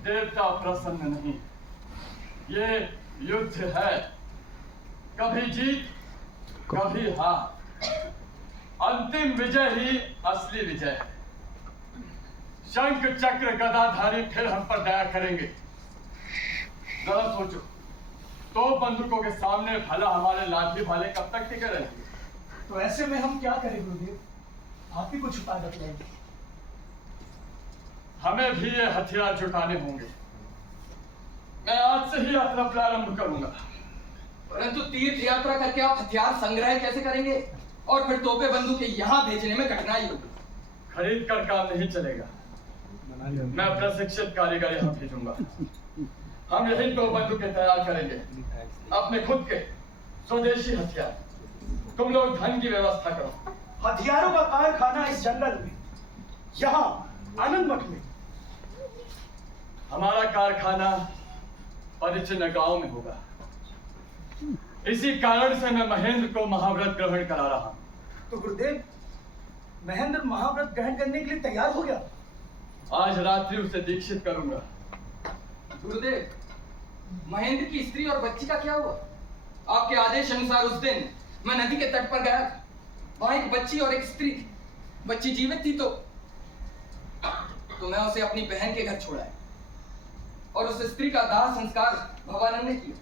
देवता प्रसन्न नहीं, ये युद्ध है, कभी जीत कभी हार, अंतिम विजय ही असली विजय है। शंख चक्र गदाधारी फिर हम पर दया करेंगे। जरा सोचो, तो बंदूकों के सामने भला हमारे लाठी भाले कब तक टिके रहेंगे? तो ऐसे में हम क्या करें गुरुदेव? आप ही कुछ उपाय बताइए। हमें भी ये हथियार जुटाने होंगे। मैं आज से ही यात्रा प्रारंभ करूंगा। परंतु तीर्थ यात्रा करके आप हथियार संग्रह कैसे करेंगे? और फिर तोपे बंदूकें यहाँ भेजने में कठिनाई होगी। खरीद कर काम नहीं चलेगा। मैं प्रशिक्षित कारीगर यहाँ भेजूंगा। हम यही तो बंदूकें तैयार करेंगे, अपने खुद के स्वदेशी हथियार। तुम लोग धन की व्यवस्था करो। हथियारों का कारखाना इस जंगल में, यहाँ आनंद मठ में। हमारा कारखाना परिचिन्न गांव में होगा। इसी कारण से मैं महेंद्र को महाव्रत ग्रहण करा रहा हूं। तो गुरुदेव, महेंद्र महाव्रत ग्रहण करने के लिए तैयार हो गया? आज रात्रि उसे दीक्षित करूंगा। गुरुदेव, महेंद्र की स्त्री और बच्ची का क्या हुआ? आपके आदेश अनुसार उस दिन मैं नदी के तट पर गया था। वहां एक बच्ची और एक स्त्री थी। बच्ची जीवित थी तो मैं उसे अपनी बहन के घर छोड़ा है और उस स्त्री का दाह संस्कार भवानंद ने किया।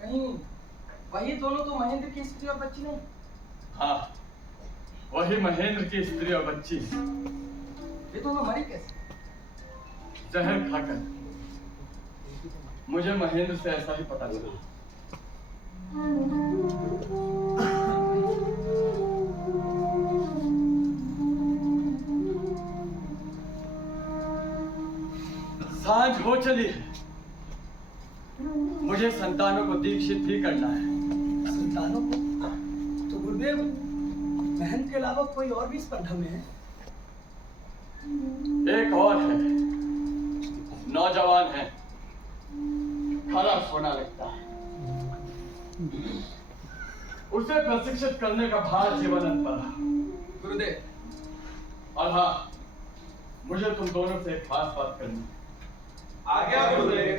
कहीं वही दोनों तो महेंद्र की स्त्री और बच्ची नहीं? हाँ, वही महेंद्र की स्त्री और बच्ची। ये दोनों मरी कैसे? जहर खाकर। मुझे महेंद्र से ऐसा ही पता चला। सांझ हो चली है। मुझे संतानों को दीक्षित भी करना है। संतानों को? तो गुरुदेव, बहन के अलावा कोई और भी स्पर्धा में है? एक और है, नौजवान है, खरा सोना लगता है। उसे प्रशिक्षित करने का भार जीवनंत पर रहा। गुरुदेव, और हाँ, मुझे तुम दोनों से एक खास बात करनी है। आज्ञा गुरुदेव।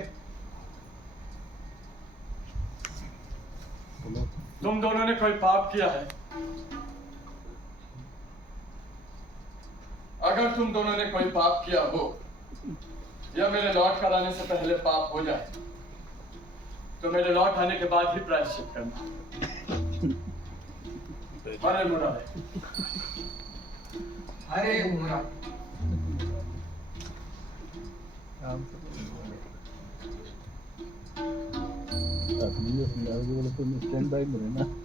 तुम दोनों ने कोई पाप किया है? अगर तुम दोनों ने कोई पाप किया हो या मेरे लौट कर आने से पहले पाप हो जाए तो मेरे लौट आने के बाद ही प्रायश्चित करना। हरे मुरारे। हरे मुरारे।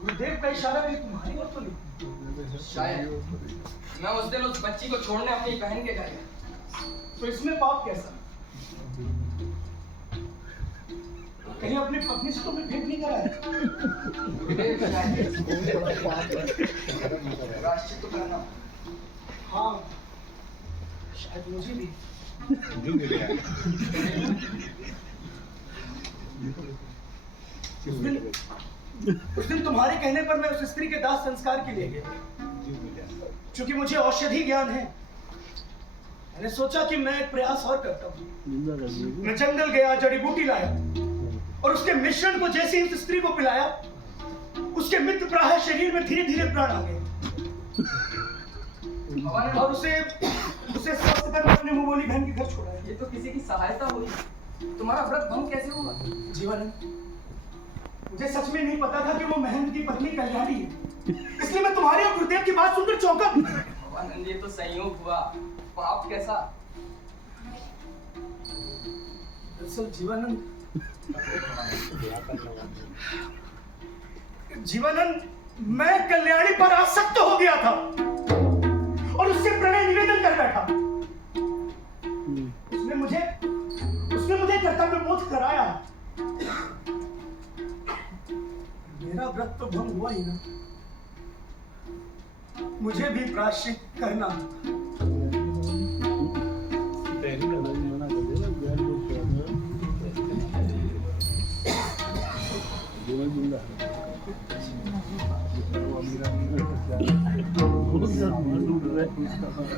गुरुदेव का इशारा भी तुम्हारी ओर तो नहीं? शायद मैं उस दिन उस बच्ची को छोड़ने अपनी बहन के घर गया। तो इसमें पाप कैसा? कहीं अपनी पत्नी से तो मैं भेंट नहीं कराया? गुरुदेव, प्रायश्चित तो करना। हाँ, शायद मुझे भी। उस दिन तुम्हारे कहने पर मैं उस स्त्री के दाह संस्कार के लिए गया। क्योंकि मुझे औषधि ज्ञान है, मैंने सोचा कि मैं एक प्रयास और करता हूँ। मैं जंगल गया, जड़ी बूटी लाया और उसके मिश्रण को जैसे ही उस स्त्री को पिलाया, उसके मित्र प्राह शरीर में धीरे धीरे प्राण आ गए और उसे स्वस्थ कर अपने मुंह बोली बहन के घर छोड़ा। ये तो किसी की सहायता हुई। तुम्हारा व्रत भंग कैसे हुआ? जीवनंद, मुझे सच में नहीं पता था कि वो महेंद्र की पत्नी कल्याणी है, इसलिए मैं तुम्हारे और गुरुदेव की बात सुनकर चौंका। भवानंद, ये तो संयोग हुआ, पाप कैसा? दरअसल जीवनंद, मैं कल्याणी पर आसक्त हो गया था और उससे प्रणय निवेदन कर बैठा। उसने मुझे कर्तव्य बोध कराया। मेरा व्रत तो भंग हुआ ही ना, मुझे भी प्रायश्चित करना।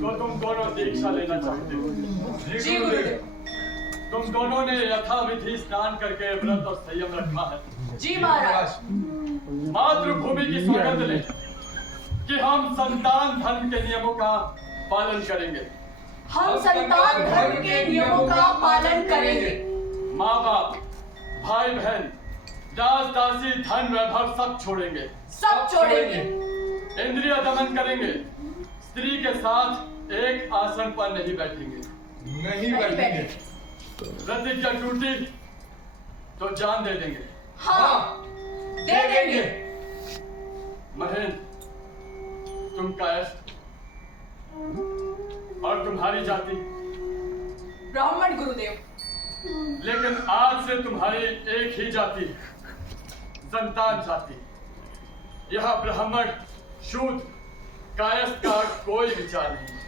तो तुम दोनों दीक्षा लेना चाहते हो। जी गुरुदेव। तुम दोनों ने यथाविधि स्नान करके व्रत और संयम रखा है। जी महाराज। मातृभूमि की सौगंध लें कि हम संतान धर्म के नियमों का पालन करेंगे। हम संतान धर्म के नियमों का पालन करेंगे। माँ बाप, भाई बहन, दास दासी, धन वैभव सब छोड़ेंगे। सब छोड़ेंगे। इंद्रिय दमन करेंगे। स्त्री के साथ एक आसन पर नहीं बैठेंगे। नहीं बैठेंगे। प्रतिज्ञा टूटी तो जान दे देंगे। हाँ, दे देंगे। महेंद्र, तुम कायस्थ और तुम्हारी जाति ब्राह्मण गुरुदेव। लेकिन आज से तुम्हारी एक ही जाति, संतान जाति। यह ब्राह्मण, शूद्र, कायस्थ का कोई विचार नहीं।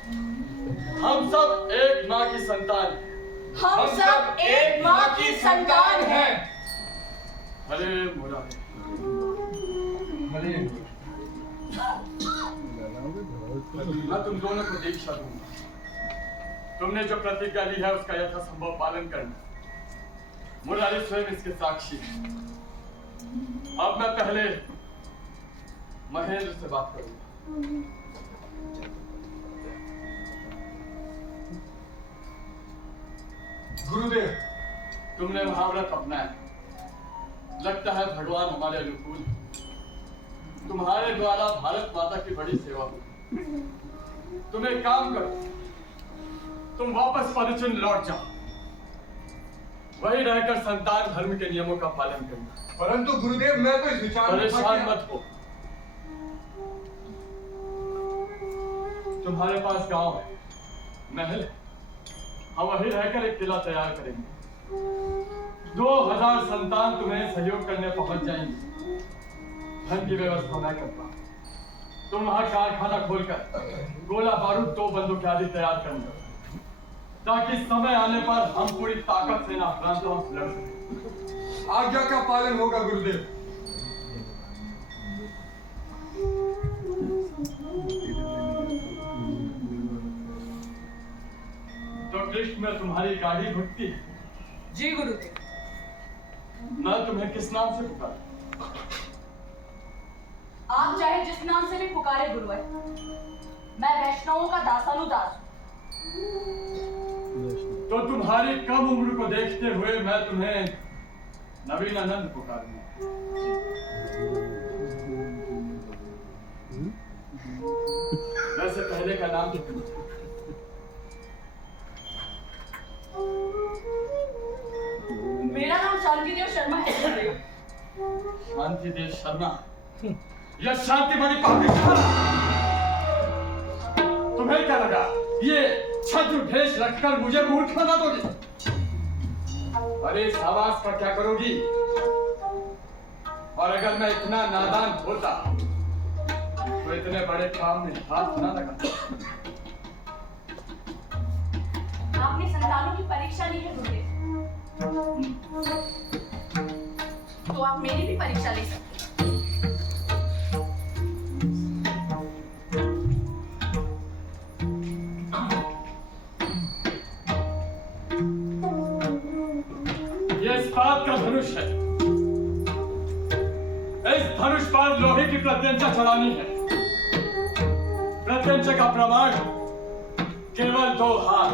हम सब एक माँ की संतान। हम सब एक माँ की संतान हैं। हरे मुरारी। हरे मैं तुम दोनों को दीक्षा दूंगा। तुमने जो प्रतिज्ञा ली है उसका यथासंभव पालन करना। मुरारी स्वयं इसके साक्षी। अब मैं पहले महेंद्र से बात करूंगा। गुरुदेव, तुमने महाव्रत अपनाया। लगता है भगवान हमारे अनुकूल है। तुम्हारे द्वारा भारत माता की बड़ी सेवा हुई। तुम एक काम करो, तुम वापस पदचिन्ह लौट जाओ। वही रहकर संतान धर्म के नियमों का पालन करना। परंतु गुरुदेव, मैं तो इस विचार में परेशान मत हो। तुम्हारे पास गांव है, महल है। हम वही रहकर एक किला तैयार करेंगे। 2000 संतान तुम्हें सहयोग करने पहुंच जाएंगे। धन की व्यवस्था मैं करता हूं। तुम वहां कारखाना खोलकर गोला बारूद, 2 बंदूक आदि तैयार करना, ताकि समय आने पर हम पूरी ताकत से आक्रांतों से लड़ सकें। आज्ञा का पालन होगा गुरुदेव। तो कृष्ण में तुम्हारी गाढ़ी भक्ति है। जी गुरुदेव। मैं तुम्हें किस नाम से पुकारूं? आप चाहे जिस नाम से भी पुकारे गुरुवर, मैं वैष्णवों का दासानुदास हूं। तो तुम्हारी कम उम्र को देखते हुए मैं तुम्हें नवीन आनंद पुकारूंगा। वैसे पहले का नाम तो मेरा नाम शांतिदेव शर्मा है गुरुदेव। शांतिदेव शर्मा? यह शांति बड़ी पापी। तुम्हें क्या लगा ये छत्र भेष रखकर मुझे मूर्ख बना दोगी? अरे इस आवाज का क्या करोगी? और अगर मैं इतना नादान होता तो इतने बड़े काम में हाथ ना लगाता। आपने संतानों की परीक्षा ली है गुरुदेव, तो आप मेरी भी परीक्षा ले सकते हैं। यह इस्पात का धनुष है। इस धनुष पर लोहे की प्रत्यंचा चढ़ानी है। प्रत्यंचा का प्रमाण केवल 2 हाथ।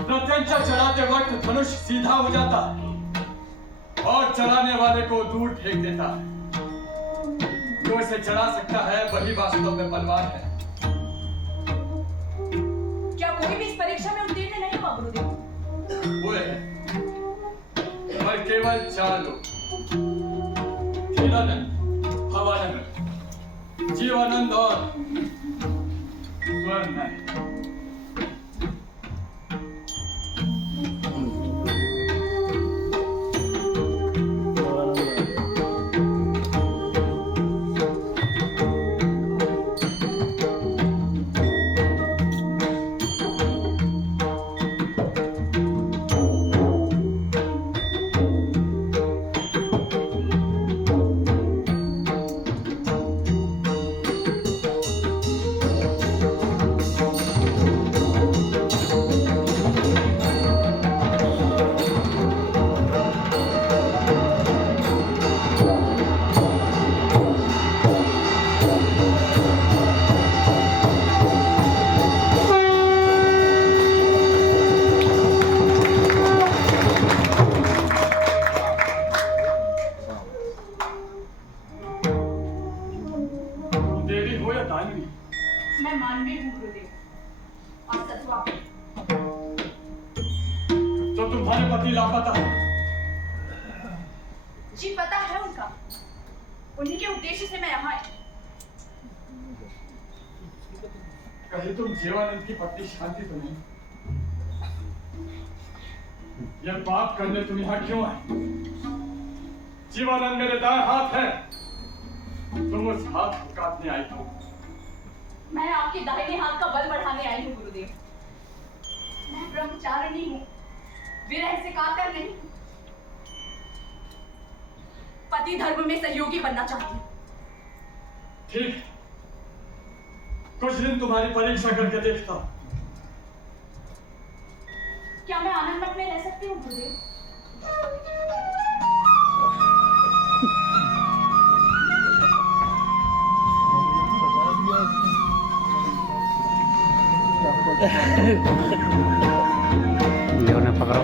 प्रत्यंचा चढ़ाते वक्त धनुष सीधा हो जाता है और चढ़ाने वाले को दूर फेंक देता है। जो इसे चढ़ा सकता है वही वास्तव में बलवान है। क्या कोई भी इस परीक्षा में उत्तीर्ण नहीं हुआ गुरुदेव? हुए हैं, पर केवल 4 लोग। धीरानंद, भवानंद, जीवानंद और स्वर्ण में। तो तुम्हारे पति लापता है। जी पता है उनका, उन्हीं के उद्देश्य से मैं यहाँ आई। कहीं तुम जीवानंद की पत्नी शांति तो नहीं? यह पाप करने तुम यहाँ क्यों आए? जीवानंद मेरे दाएं हाथ है, तुम उस हाथ को काटने आई हो। मैं आपके दाहिने हाथ का बल बढ़ाने आई हूँ गुरुदेव। मैं ब्रह्मचारिणी हूँ, विरह से कातर नहीं। पति धर्म में सहयोगी बनना चाहती हूँ। ठीक है, कुछ दिन तुम्हारी परीक्षा करके देखता हूं। क्या मैं आनंद मठ में रह सकती हूँ गुरुदेव? ये उन्हें पकड़ो।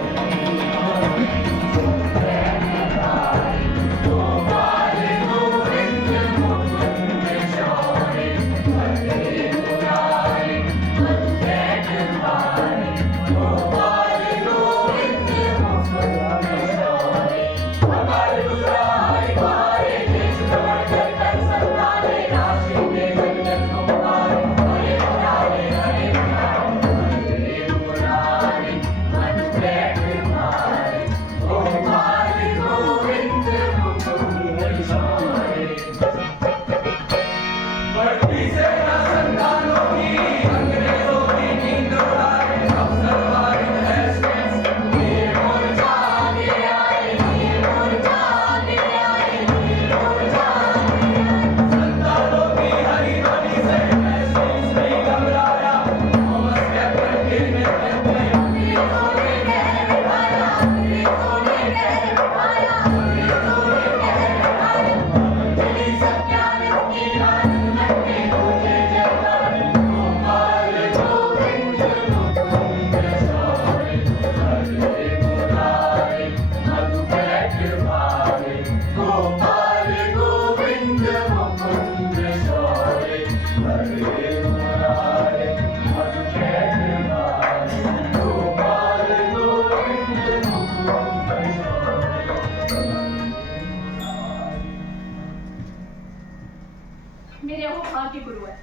मेरे वो भाग्य गुरु है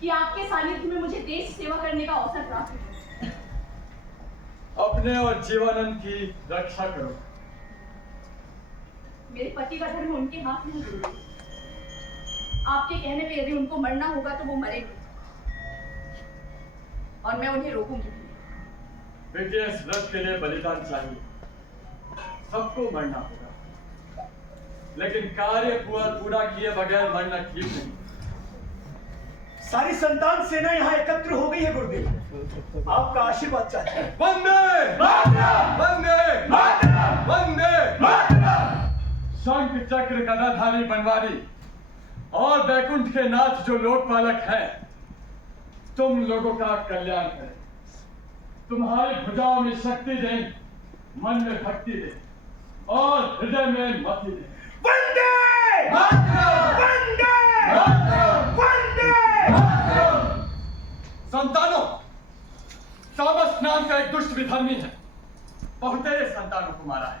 कि आपके सानिध्य में मुझे देश सेवा करने का अवसर प्राप्त हुआ। अपने और जीवानंद की रक्षा करो। मेरे पति का धर्म उनके हाथ में है गुरुदेव। आपके कहने पे यदि उनको मरना होगा तो वो मरेंगे और मैं उन्हें रोकूंगी। बेटे, इस व्रत के लिए बलिदान चाहिए, सबको मरना होगा, लेकिन कार्य पूरा किए बगैर मरना ठीक नहीं। सारी संतान सेना यहाँ एकत्र हो गई है गुरुदेव, आपका आशीर्वाद चाहते हैं। वंदे मातरम! वंदे मातरम! वंदे मातरम! शंख चक्र गदाधारी बनवारी और बैकुंठ के नाथ जो लोकपालक हैं, तुम लोगों का कल्याण करें, तुम्हारी भुजाओं में शक्ति दें, मन में भक्ति दें और हृदय में मति दें। वंदे मातरम! वंदे मातरम! वंदे संतानों, तामस नाम का एक दुष्ट विधर्मी है, बहुतेरे संतानों को मारा है।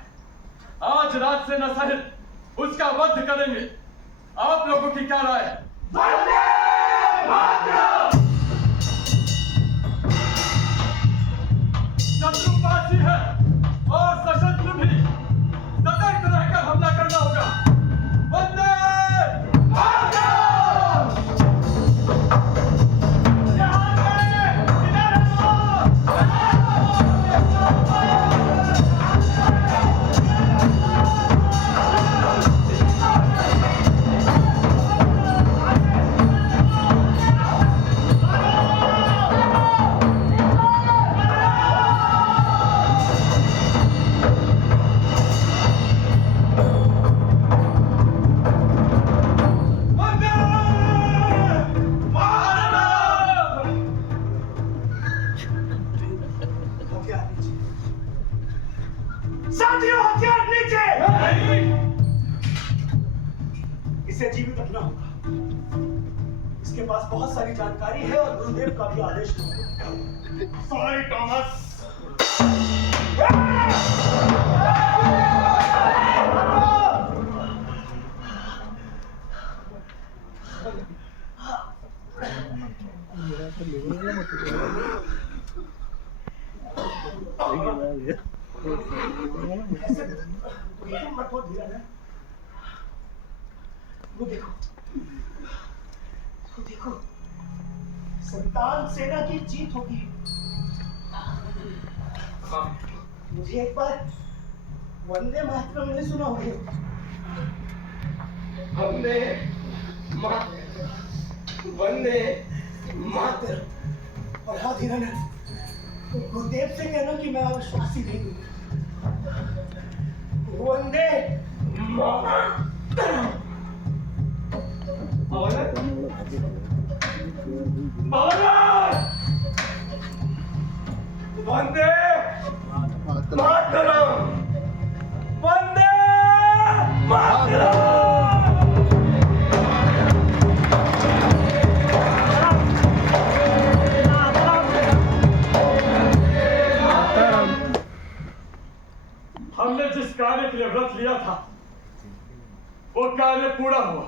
आज रात से न सहित उसका वध करेंगे। आप लोगों की क्या राय है? वंदे मातरम! शत्रुपाती है और सशस्त्र भी, सतर्क रहकर हमला करना होगा। वंदे मातरम! साथियों, हथियार नीचे! इसे जीवित रखना होगा। इसके पास बहुत सारी जानकारी है और गुरुदेव का भी आदेश है। Sorry Thomas. ऐसे तुम मत हो धीरज। वो देखो, वो देखो, संतान सेना की जीत होगी। मुझे एक बार वंदे मातरम नहीं सुना होगा। वंदे मातरम। और हाँ धीरज, गुरुदेव से कहना कि मैं अविश्वासी नहीं हूँ। वंदे मातरम। वंदे मातरम। वंदे मातरम। हमने जिस कार्य के लिए व्रत लिया था वो कार्य पूरा हुआ,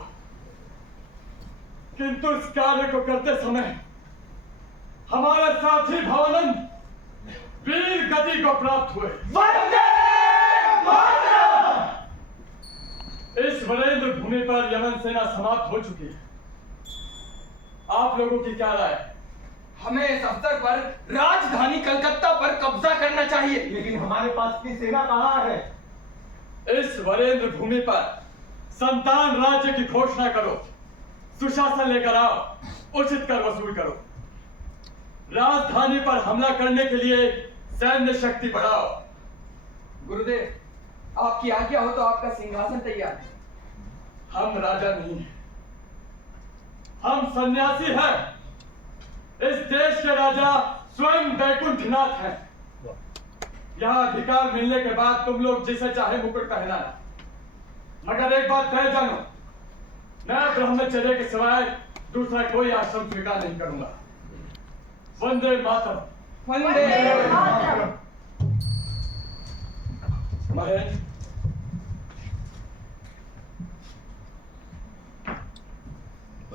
किंतु इस कार्य को करते समय हमारे साथी भवानंद वीर गति को प्राप्त हुए। वंदे मातरम। इस वरेंद्र भूमि पर यमन सेना समाप्त हो चुकी है। आप लोगों की क्या राय है? हमें इस अवसर पर राजधानी कलकत्ता पर कब्जा करना चाहिए। लेकिन हमारे पास की सेना कहाँ है? इस वरेंद्र भूमि पर संतान राज्य की घोषणा करो, सुशासन लेकर आओ, उचित कर वसूल करो, राजधानी पर हमला करने के लिए सैन्य शक्ति बढ़ाओ। गुरुदेव, आपकी आज्ञा हो तो आपका सिंहासन तैयार है। हम राजा नहीं हैं, हम सन्यासी हैं। इस देश के राजा स्वयं वैकुंठनाथ हैं। यहाँ अधिकार मिलने के बाद तुम लोग जिसे चाहे मुकुट पहनाना, मगर एक बात तय जानो, मैं ब्रह्मचर्य के सिवाय दूसरा कोई आश्रम स्वीकार नहीं करूंगा। वंदे मातरम। वंदे मातरम। महेंद्र,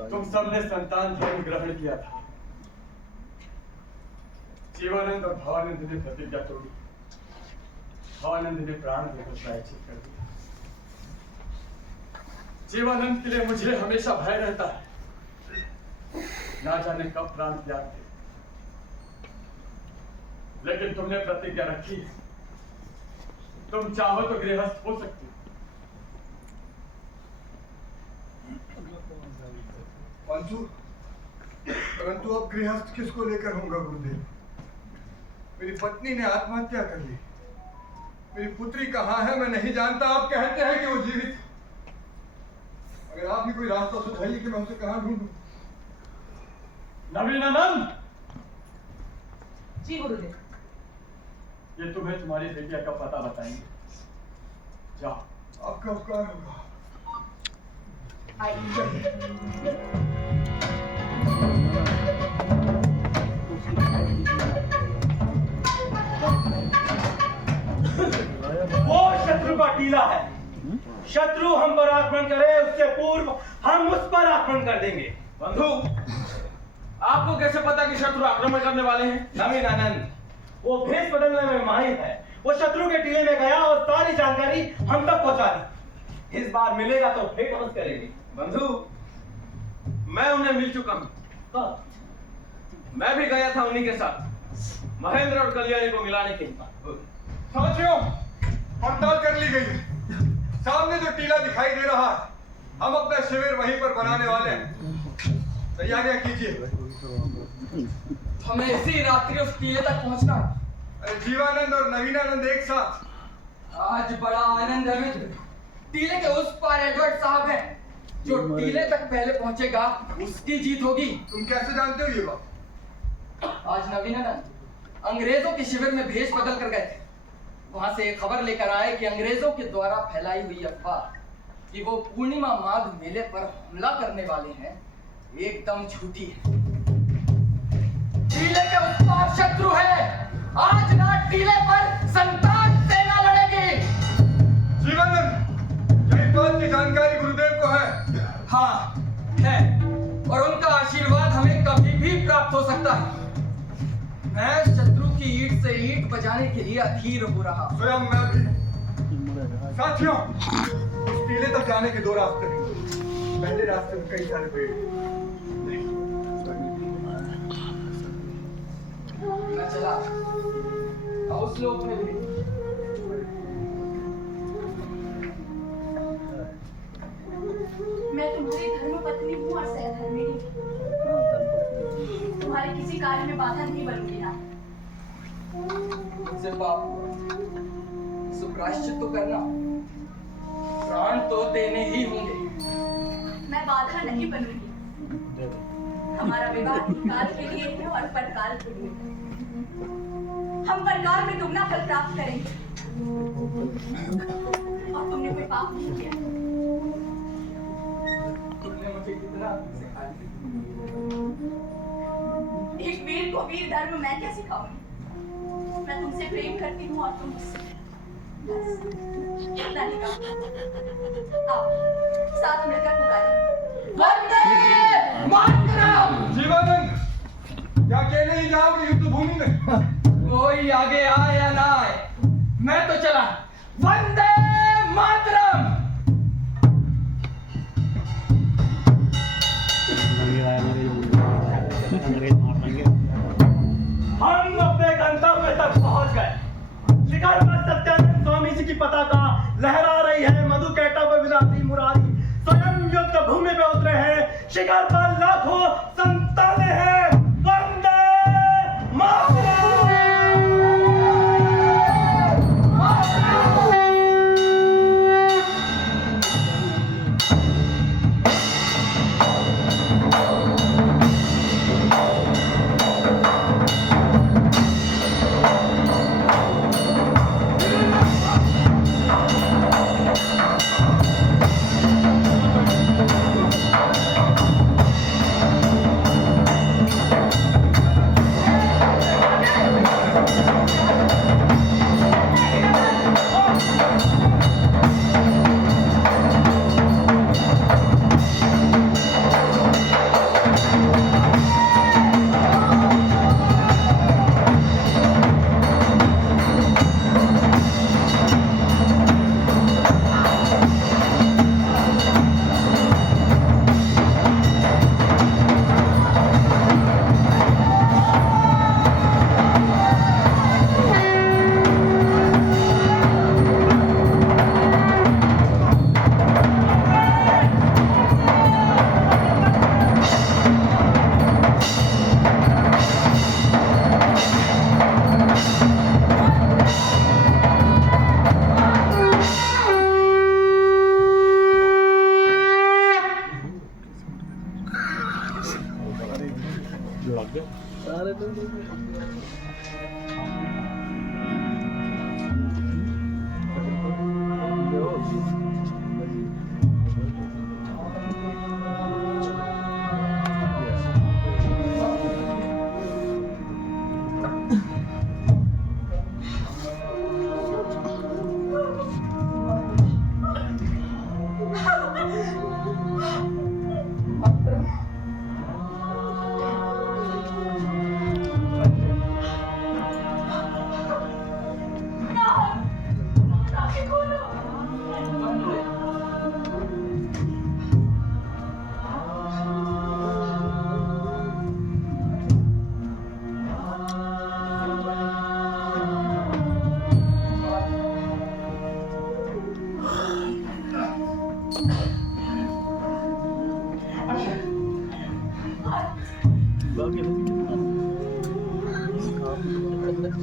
तुम सबने संतान धर्म ग्रहण किया था। जीवानंद और भवानंद ने प्रतिज्ञा तोड़ी। भवानंद ने प्राण देकर प्रायश्चित कर दिया। जीवानंद के लिए मुझे हमेशा भय रहता है, ना जाने कब प्राण त्याग दे। लेकिन तुमने प्रतिज्ञा रखी है, तुम चाहो तो गृहस्थ हो सकते हो। परंतु अब गृहस्थ किसको लेकर होऊंगा गुरुदेव? मेरी पत्नी ने आत्महत्या कर ली, मेरी पुत्री कहाँ है मैं नहीं जानता। आप कहते हैं कि वो जीवित है। अगर आप भी कोई रास्ता सुझाइए कि मैं उसे कहाँ ढूंढूं। नवीनानंद, जी गुरुदेव। ये तुम्हें तुम्हारी बेटिया का पता बताएंगे। जाओ। आपका उपकार होगा। वो शत्रु का टीला है। शत्रु हम पर आक्रमण करे उससे पूर्व हम उस पर आक्रमण कर देंगे। बंधु, आपको कैसे पता कि शत्रु आक्रमण करने वाले हैं? नवीनानंद, वो भेष बदलने में माहिर है। वो शत्रु के टीले में गया और सारी जानकारी हम तक पहुंचा दी। इस बार मिलेगा तो फिर मदद करेंगे। बंधु, मैं उन्हें मिल चुका हूँ। मैं भी गया था उन्हीं के साथ, महेंद्र और कल्याणी को मिलाने के लिए। साथियों, हड़ताल कर ली गई है। सामने जो टीला दिखाई दे रहा है, हम अपना शिविर वहीं पर बनाने वाले हैं। तैयारियां कीजिए। हमें इसी रात्रि उस टीले तक पहुंचना है। अरे जीवानंद और नवीनानंद एक साथ। आज बड़ा आनंद है मित्र। टीले के उस पार एडवर्ड साहब हैं। जो टीले तक पहले पहुंचेगा उसकी जीत होगी। तुम कैसे जानते हो ये बात? आज नवीनानंद अंग्रेजों के शिविर में भेष बदल कर गए थे। वहां से एक खबर लेकर आए कि अंग्रेजों के द्वारा फैलाई हुई अफवाह कि वो पूर्णिमा माघ मेले पर हमला करने वाले हैं एकदम झूठी है। टीले के उस पार शत्रु है। आज रात टीले पर संतान सेना लड़ेगी। जीवानंद, ये इस बात की जानकारी गुरुदेव को है? हाँ है, और उनका आशीर्वाद हमें कभी भी प्राप्त हो सकता है। मैं शत्रु की ईंट ईंट से ईंट बजाने के लिए अधीर हो रहा। स्वयं मैं भी। साथियों, उस टीले तक जाने के दो रास्ते हैं। पहले रास्ते में कई सारे पेड़। मैं चला और उस लोग में भी। मैं तुम्हारी धर्मपत्नी हूँ और सहधर्मिणी भी। तुम्हारे किसी कार्य में बाधा नहीं बनूंगी ना। मुझसे पाप हुआ, सो प्रायश्चित तो करना। प्राण तो देने ही होंगे। मैं बाधा नहीं बनूंगी। हमारा विवाह काल के लिए है और परकाल के लिए। हम परकाल में दुगना फल प्राप्त करेंगे। और तुमने कोई पाप नहीं किया। तुमने मुझे कितना सिखा दिया। एक वीर को वीर धर्म मैं क्या सिखाऊंगी? मैं तुमसे प्रेम करती हूँ और तुम मुझसे। बस इतना ही कहा। आओ साथ मिलकर पुकारें। वंदे मातरम! जीवानंद, क्या अकेले ही जाओगे युद्ध भूमि में? कोई आगे आए या ना आए, मैं तो चला। वंदे मातरम! अंग्रेज मार देंगे। हम अपने गंतव्य तक पहुंच गए। शिखर पर सत्यानंद स्वामी जी की पताका लहरा रही है। मधुकैटा पर विरासी मुरारी स्वयं युद्ध भूमि पे उतरे हैं। शिखर पर लाखों संतानें हैं। वंदे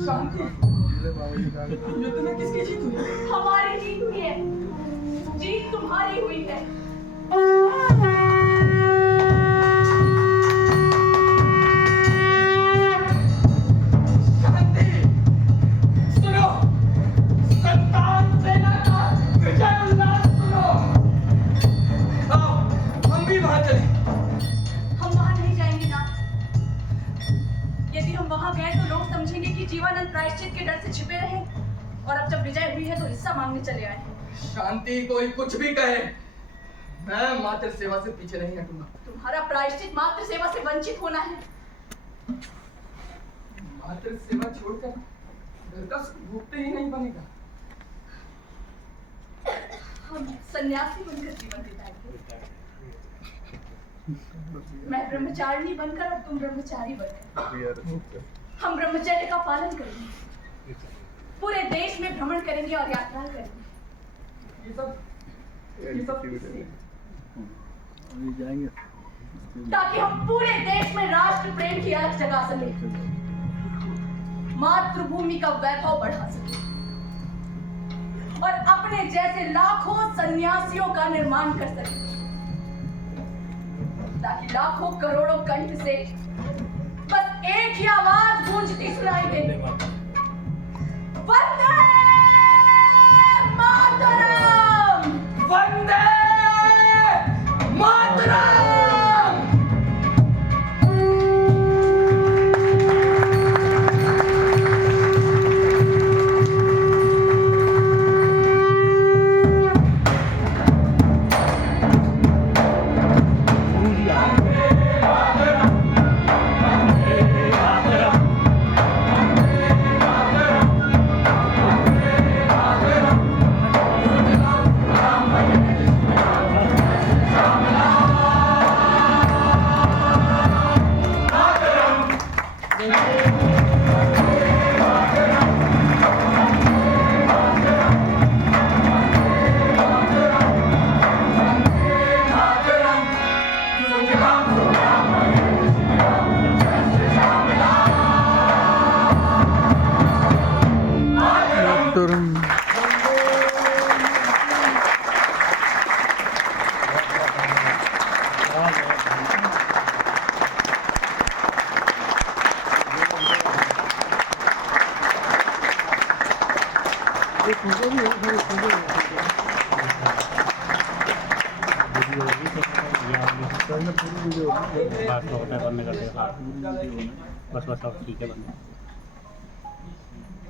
शांति। युद्ध में किसकी जीत हुई? हमारी जीत हुई है। जीत तुम्हारी हुई है। शांति। सुनो, संतान सेना का विजय उल्लास सुनो। आओ, हम भी वहां चले। हम वहां नहीं जाएंगे ना। यदि हम वहां गए तो लोग समझेंगे कि जीवानंद प्रायश्चित के डर से छिपे रहे और अब जब विजय हुई है तो हिस्सा मांगने चले आए। शांति, कोई कुछ भी कहे, मैं मात्र सेवा से पीछे नहीं हटूंगा। तुम्हारा प्रायश्चित मात्र सेवा से वंचित होना है। मात्र सेवा छोड़कर दस भूखते ही नहीं बनेगा। हम सन्यासी बनकर जीवन बिताएंगे। मैं ब्रह्मचारिणी बनकर और तुम ब्रह्मचारी बनकर। हम ब्रह्मचर्य का पालन करेंगे, पूरे देश में भ्रमण करेंगे और यात्राएं करेंगे। ये सब किसलिए? ताकि हम पूरे देश में राष्ट्र प्रेम की अलख जगा सकें, मातृभूमि का वैभव बढ़ा सकें और अपने जैसे लाखों सन्यासियों का निर्माण कर सकें, ताकि लाखों करोड़ों कंठ से बस एक ही आवाज गूंजती सुनाई दे, वंदे मातरम! वंदे मातरम! बस ठीक है बंदा।